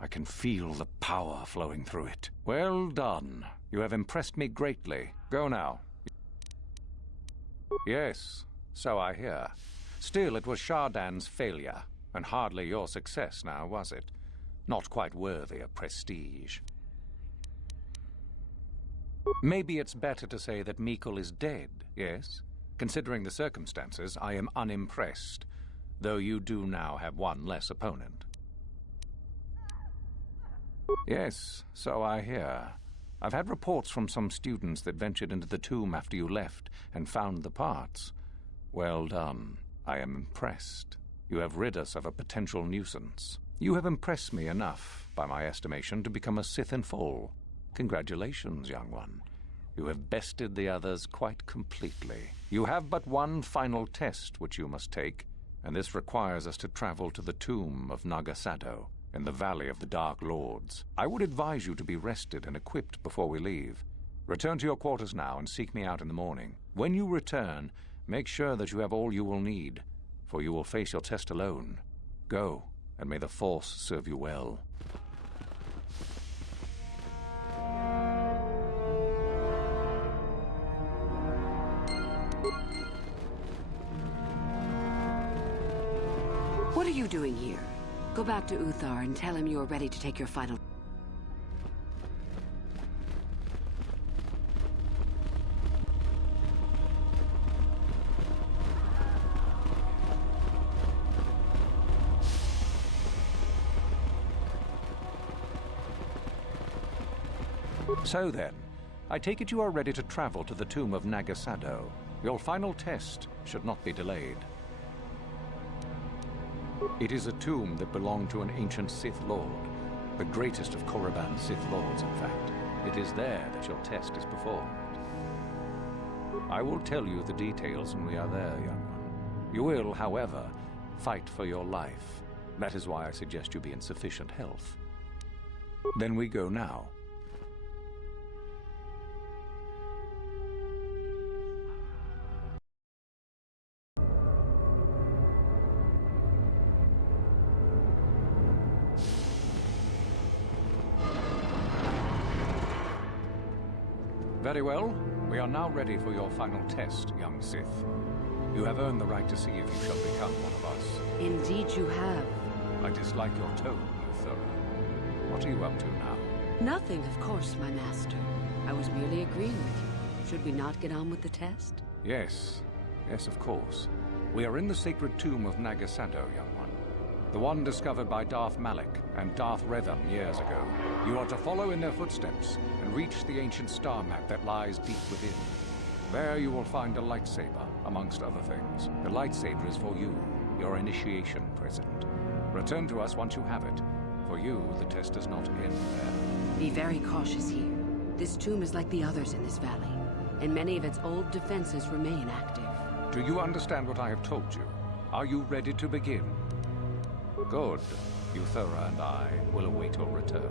I can feel the power flowing through it. Well done. You have impressed me greatly. Go now. Yes, so I hear. Still, it was Shardan's failure, and hardly your success now, was it? Not quite worthy of prestige. Maybe it's better to say that Mikul is dead, yes? Considering the circumstances, I am unimpressed, though you do now have one less opponent. Yes, so I hear. I've had reports from some students that ventured into the tomb after you left and found the parts. Well done. I am impressed. You have rid us of a potential nuisance. You have impressed me enough, by my estimation, to become a Sith in full. Congratulations, young one. You have bested the others quite completely. You have but one final test which you must take, and this requires us to travel to the tomb of Nagasado in the Valley of the Dark Lords. I would advise you to be rested and equipped before we leave. Return to your quarters now and seek me out in the morning. When you return, make sure that you have all you will need, for you will face your test alone. Go, and may the Force serve you well. What are you doing here? Go back to Uthar and tell him you are ready to take your final... So then, I take it you are ready to travel to the tomb of Nagasado. Your final test should not be delayed. It is a tomb that belonged to an ancient Sith Lord, the greatest of Korriban's Sith Lords, in fact. It is there that your test is performed. I will tell you the details when we are there, young one. You will, however, fight for your life. That is why I suggest you be in sufficient health. Then we go now. Very well. We are now ready for your final test, young Sith. You have earned the right to see if you shall become one of us. Indeed you have. I dislike your tone, Uthara. What are you up to now? Nothing, of course, my master. I was merely agreeing with you. Should we not get on with the test? Yes. Yes, of course. We are in the sacred tomb of Nagasado, young one. The one discovered by Darth Malak and Darth Revan years ago. You are to follow in their footsteps and reach the ancient star map that lies deep within. There you will find a lightsaber, amongst other things. The lightsaber is for you, your initiation present. Return to us once you have it. For you, the test does not end there. Be very cautious here. This tomb is like the others in this valley, and many of its old defenses remain active. Do you understand what I have told you? Are you ready to begin? Good. Uthara and I will await your return.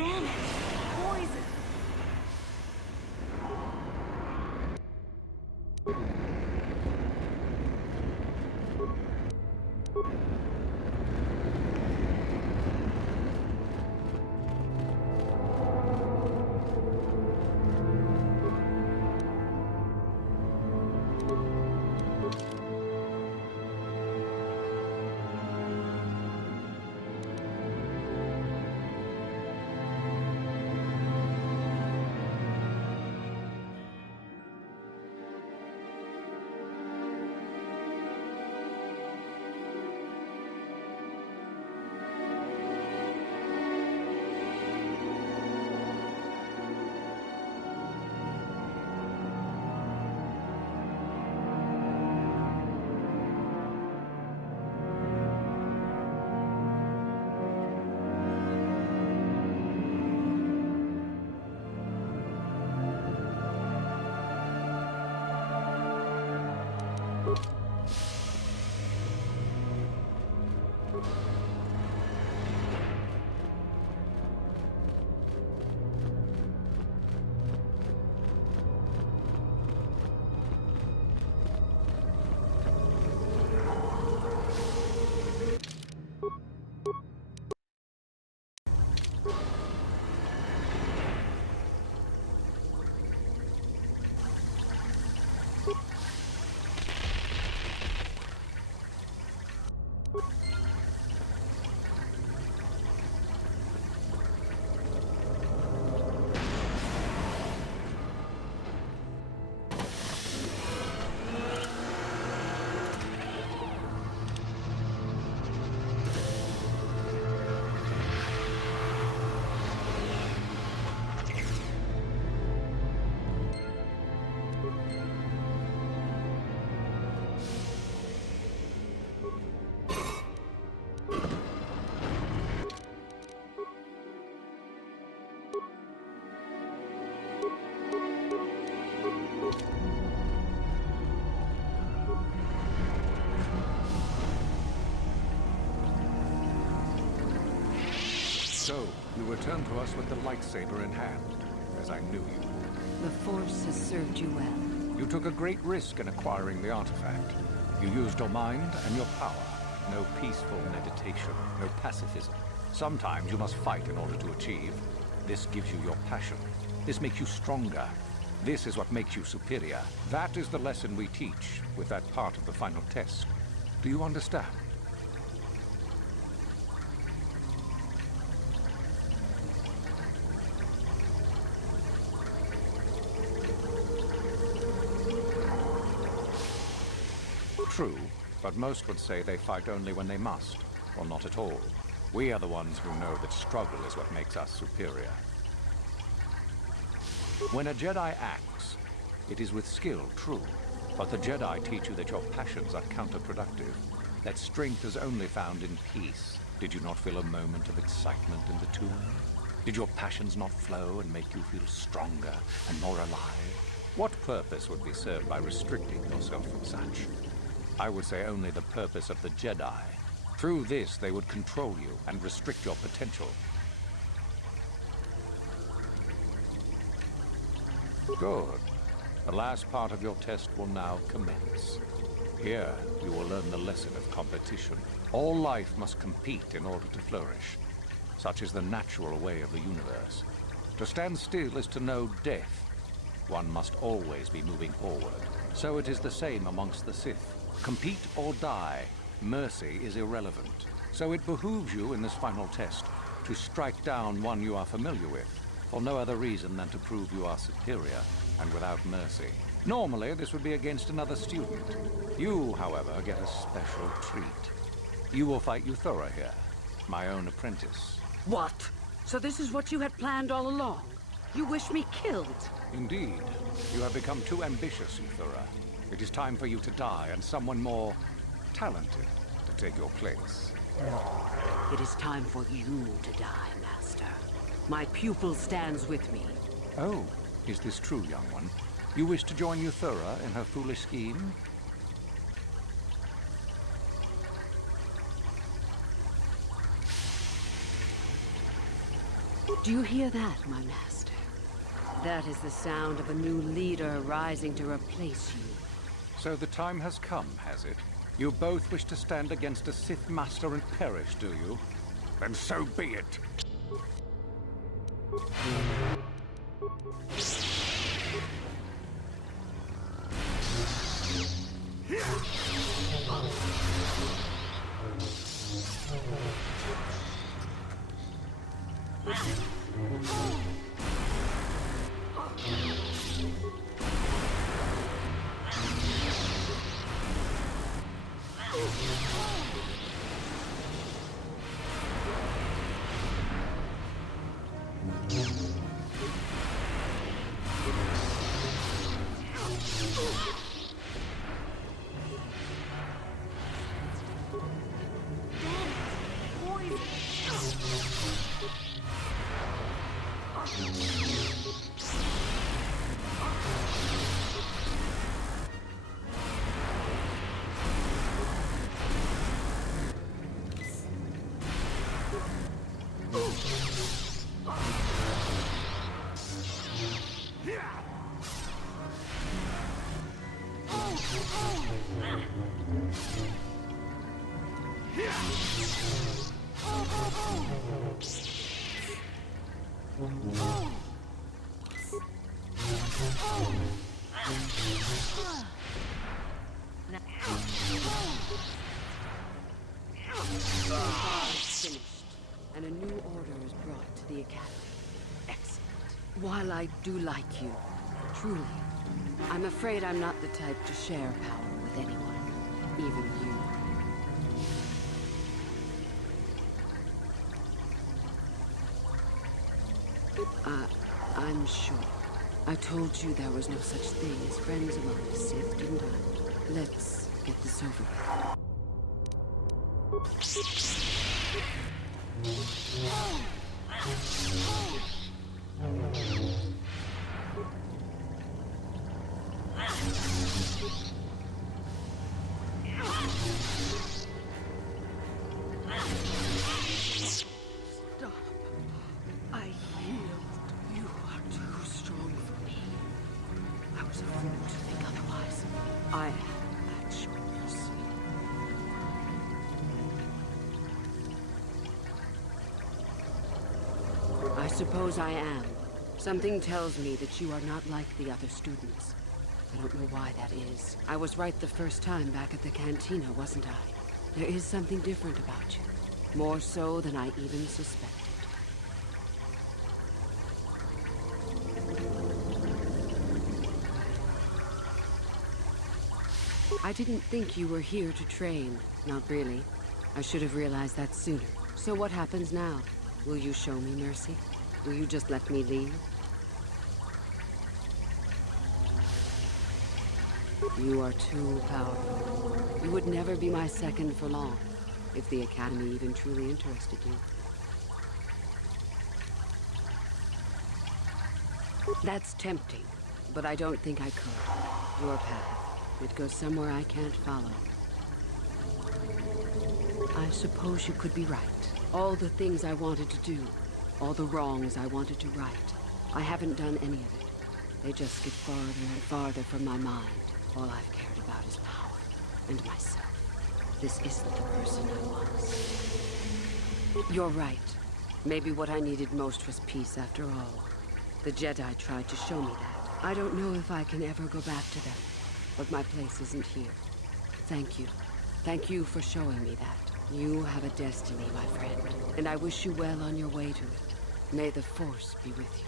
Damn it! Poison! So, you return to us with the lightsaber in hand, as I knew you. The Force has served you well. You took a great risk in acquiring the artifact. You used your mind and your power. No peaceful meditation, no pacifism. Sometimes you must fight in order to achieve. This gives you your passion. This makes you stronger. This is what makes you superior. That is the lesson we teach with that part of the final test. Do you understand? True, but most would say they fight only when they must, or not at all. We are the ones who know that struggle is what makes us superior. When a Jedi acts, it is with skill, true, but the Jedi teach you that your passions are counterproductive, that strength is only found in peace. Did you not feel a moment of excitement in the tomb? Did your passions not flow and make you feel stronger and more alive? What purpose would be served by restricting yourself from such? I would say only the purpose of the Jedi. Through this, they would control you and restrict your potential. Good. The last part of your test will now commence. Here, you will learn the lesson of competition. All life must compete in order to flourish. Such is the natural way of the universe. To stand still is to know death. One must always be moving forward. So it is the same amongst the Sith. Compete or die. Mercy is irrelevant. So it behooves you in this final test to strike down one you are familiar with, for no other reason than to prove you are superior and without mercy. Normally, this would be against another student. You, however, get a special treat. You will fight Euthura here, my own apprentice. What? So this is what you had planned all along? You wish me killed? Indeed. You have become too ambitious, Euthura. It is time for you to die, and someone more talented to take your place. No. It is time for you to die, Master. My pupil stands with me. Oh, is this true, young one? You wish to join Euthura in her foolish scheme? Do you hear that, my master? That is the sound of a new leader rising to replace you. So the time has come, has it? You both wish to stand against a Sith Master and perish, do you? Then so be it. Finished, and a new order is brought to the Academy. Excellent. While I do like you, truly, I'm afraid I'm not the type to share power with anyone, even you. I'm sure. I told you there was no such thing as friends among the Sith, didn't I? Let's get this over Stop. I yield. You are too strong for me. I was a fool to think otherwise. I have match your mercy. I suppose I am. Something tells me that you are not like the other students. I don't know why that is. I was right the first time back at the cantina, wasn't I? There is something different about you. More so than I even suspected. I didn't think you were here to train. Not really. I should have realized that sooner. So what happens now? Will you show me mercy? Will you just let me leave? You are too powerful. You would never be my second for long, if the Academy even truly interested you. That's tempting, but I don't think I could. Your path, it goes somewhere I can't follow. I suppose you could be right. All the things I wanted to do, all the wrongs I wanted to right, I haven't done any of it. They just get farther and farther from my mind. All I've cared about is power, and myself. This isn't the person I was. You're right. Maybe what I needed most was peace after all. The Jedi tried to show me that. I don't know if I can ever go back to them, but my place isn't here. Thank you. Thank you for showing me that. You have a destiny, my friend, and I wish you well on your way to it. May the Force be with you.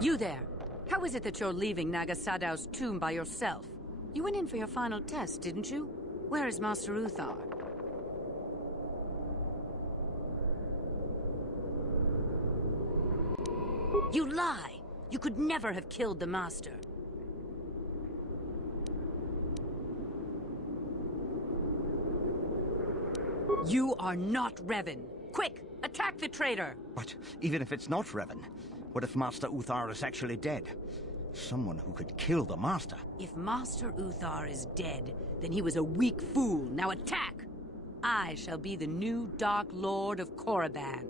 You there! How is it that you're leaving Naga Sadow's tomb by yourself? You went in for your final test, didn't you? Where is Master Uthar? You lie! You could never have killed the Master. You are not Revan. Quick, attack the traitor! But even if it's not Revan, what if Master Uthar is actually dead? Someone who could kill the Master. If Master Uthar is dead, then he was a weak fool. Now attack! I shall be the new Dark Lord of Korriban.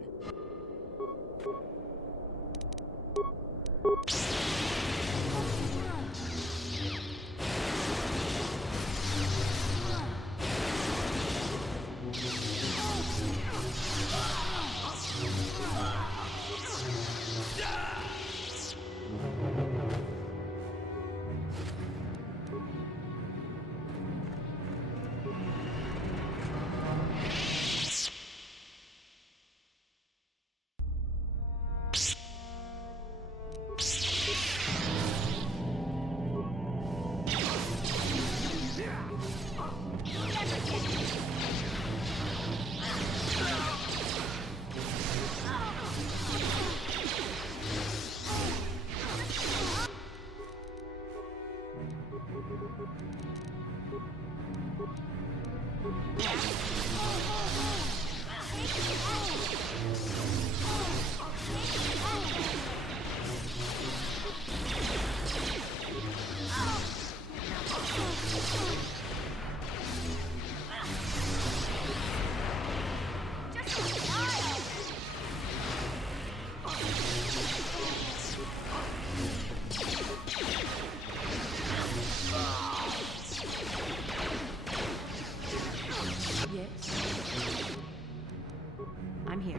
I'm here.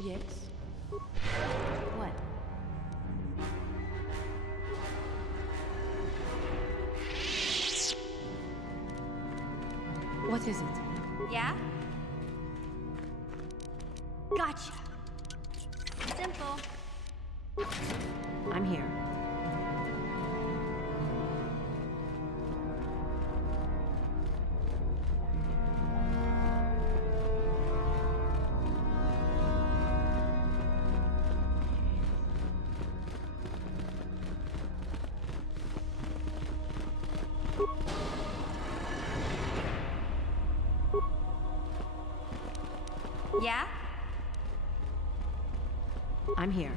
Yes? What? What is it? Yeah? Gotcha. Simple. I'm here. Yeah? I'm here.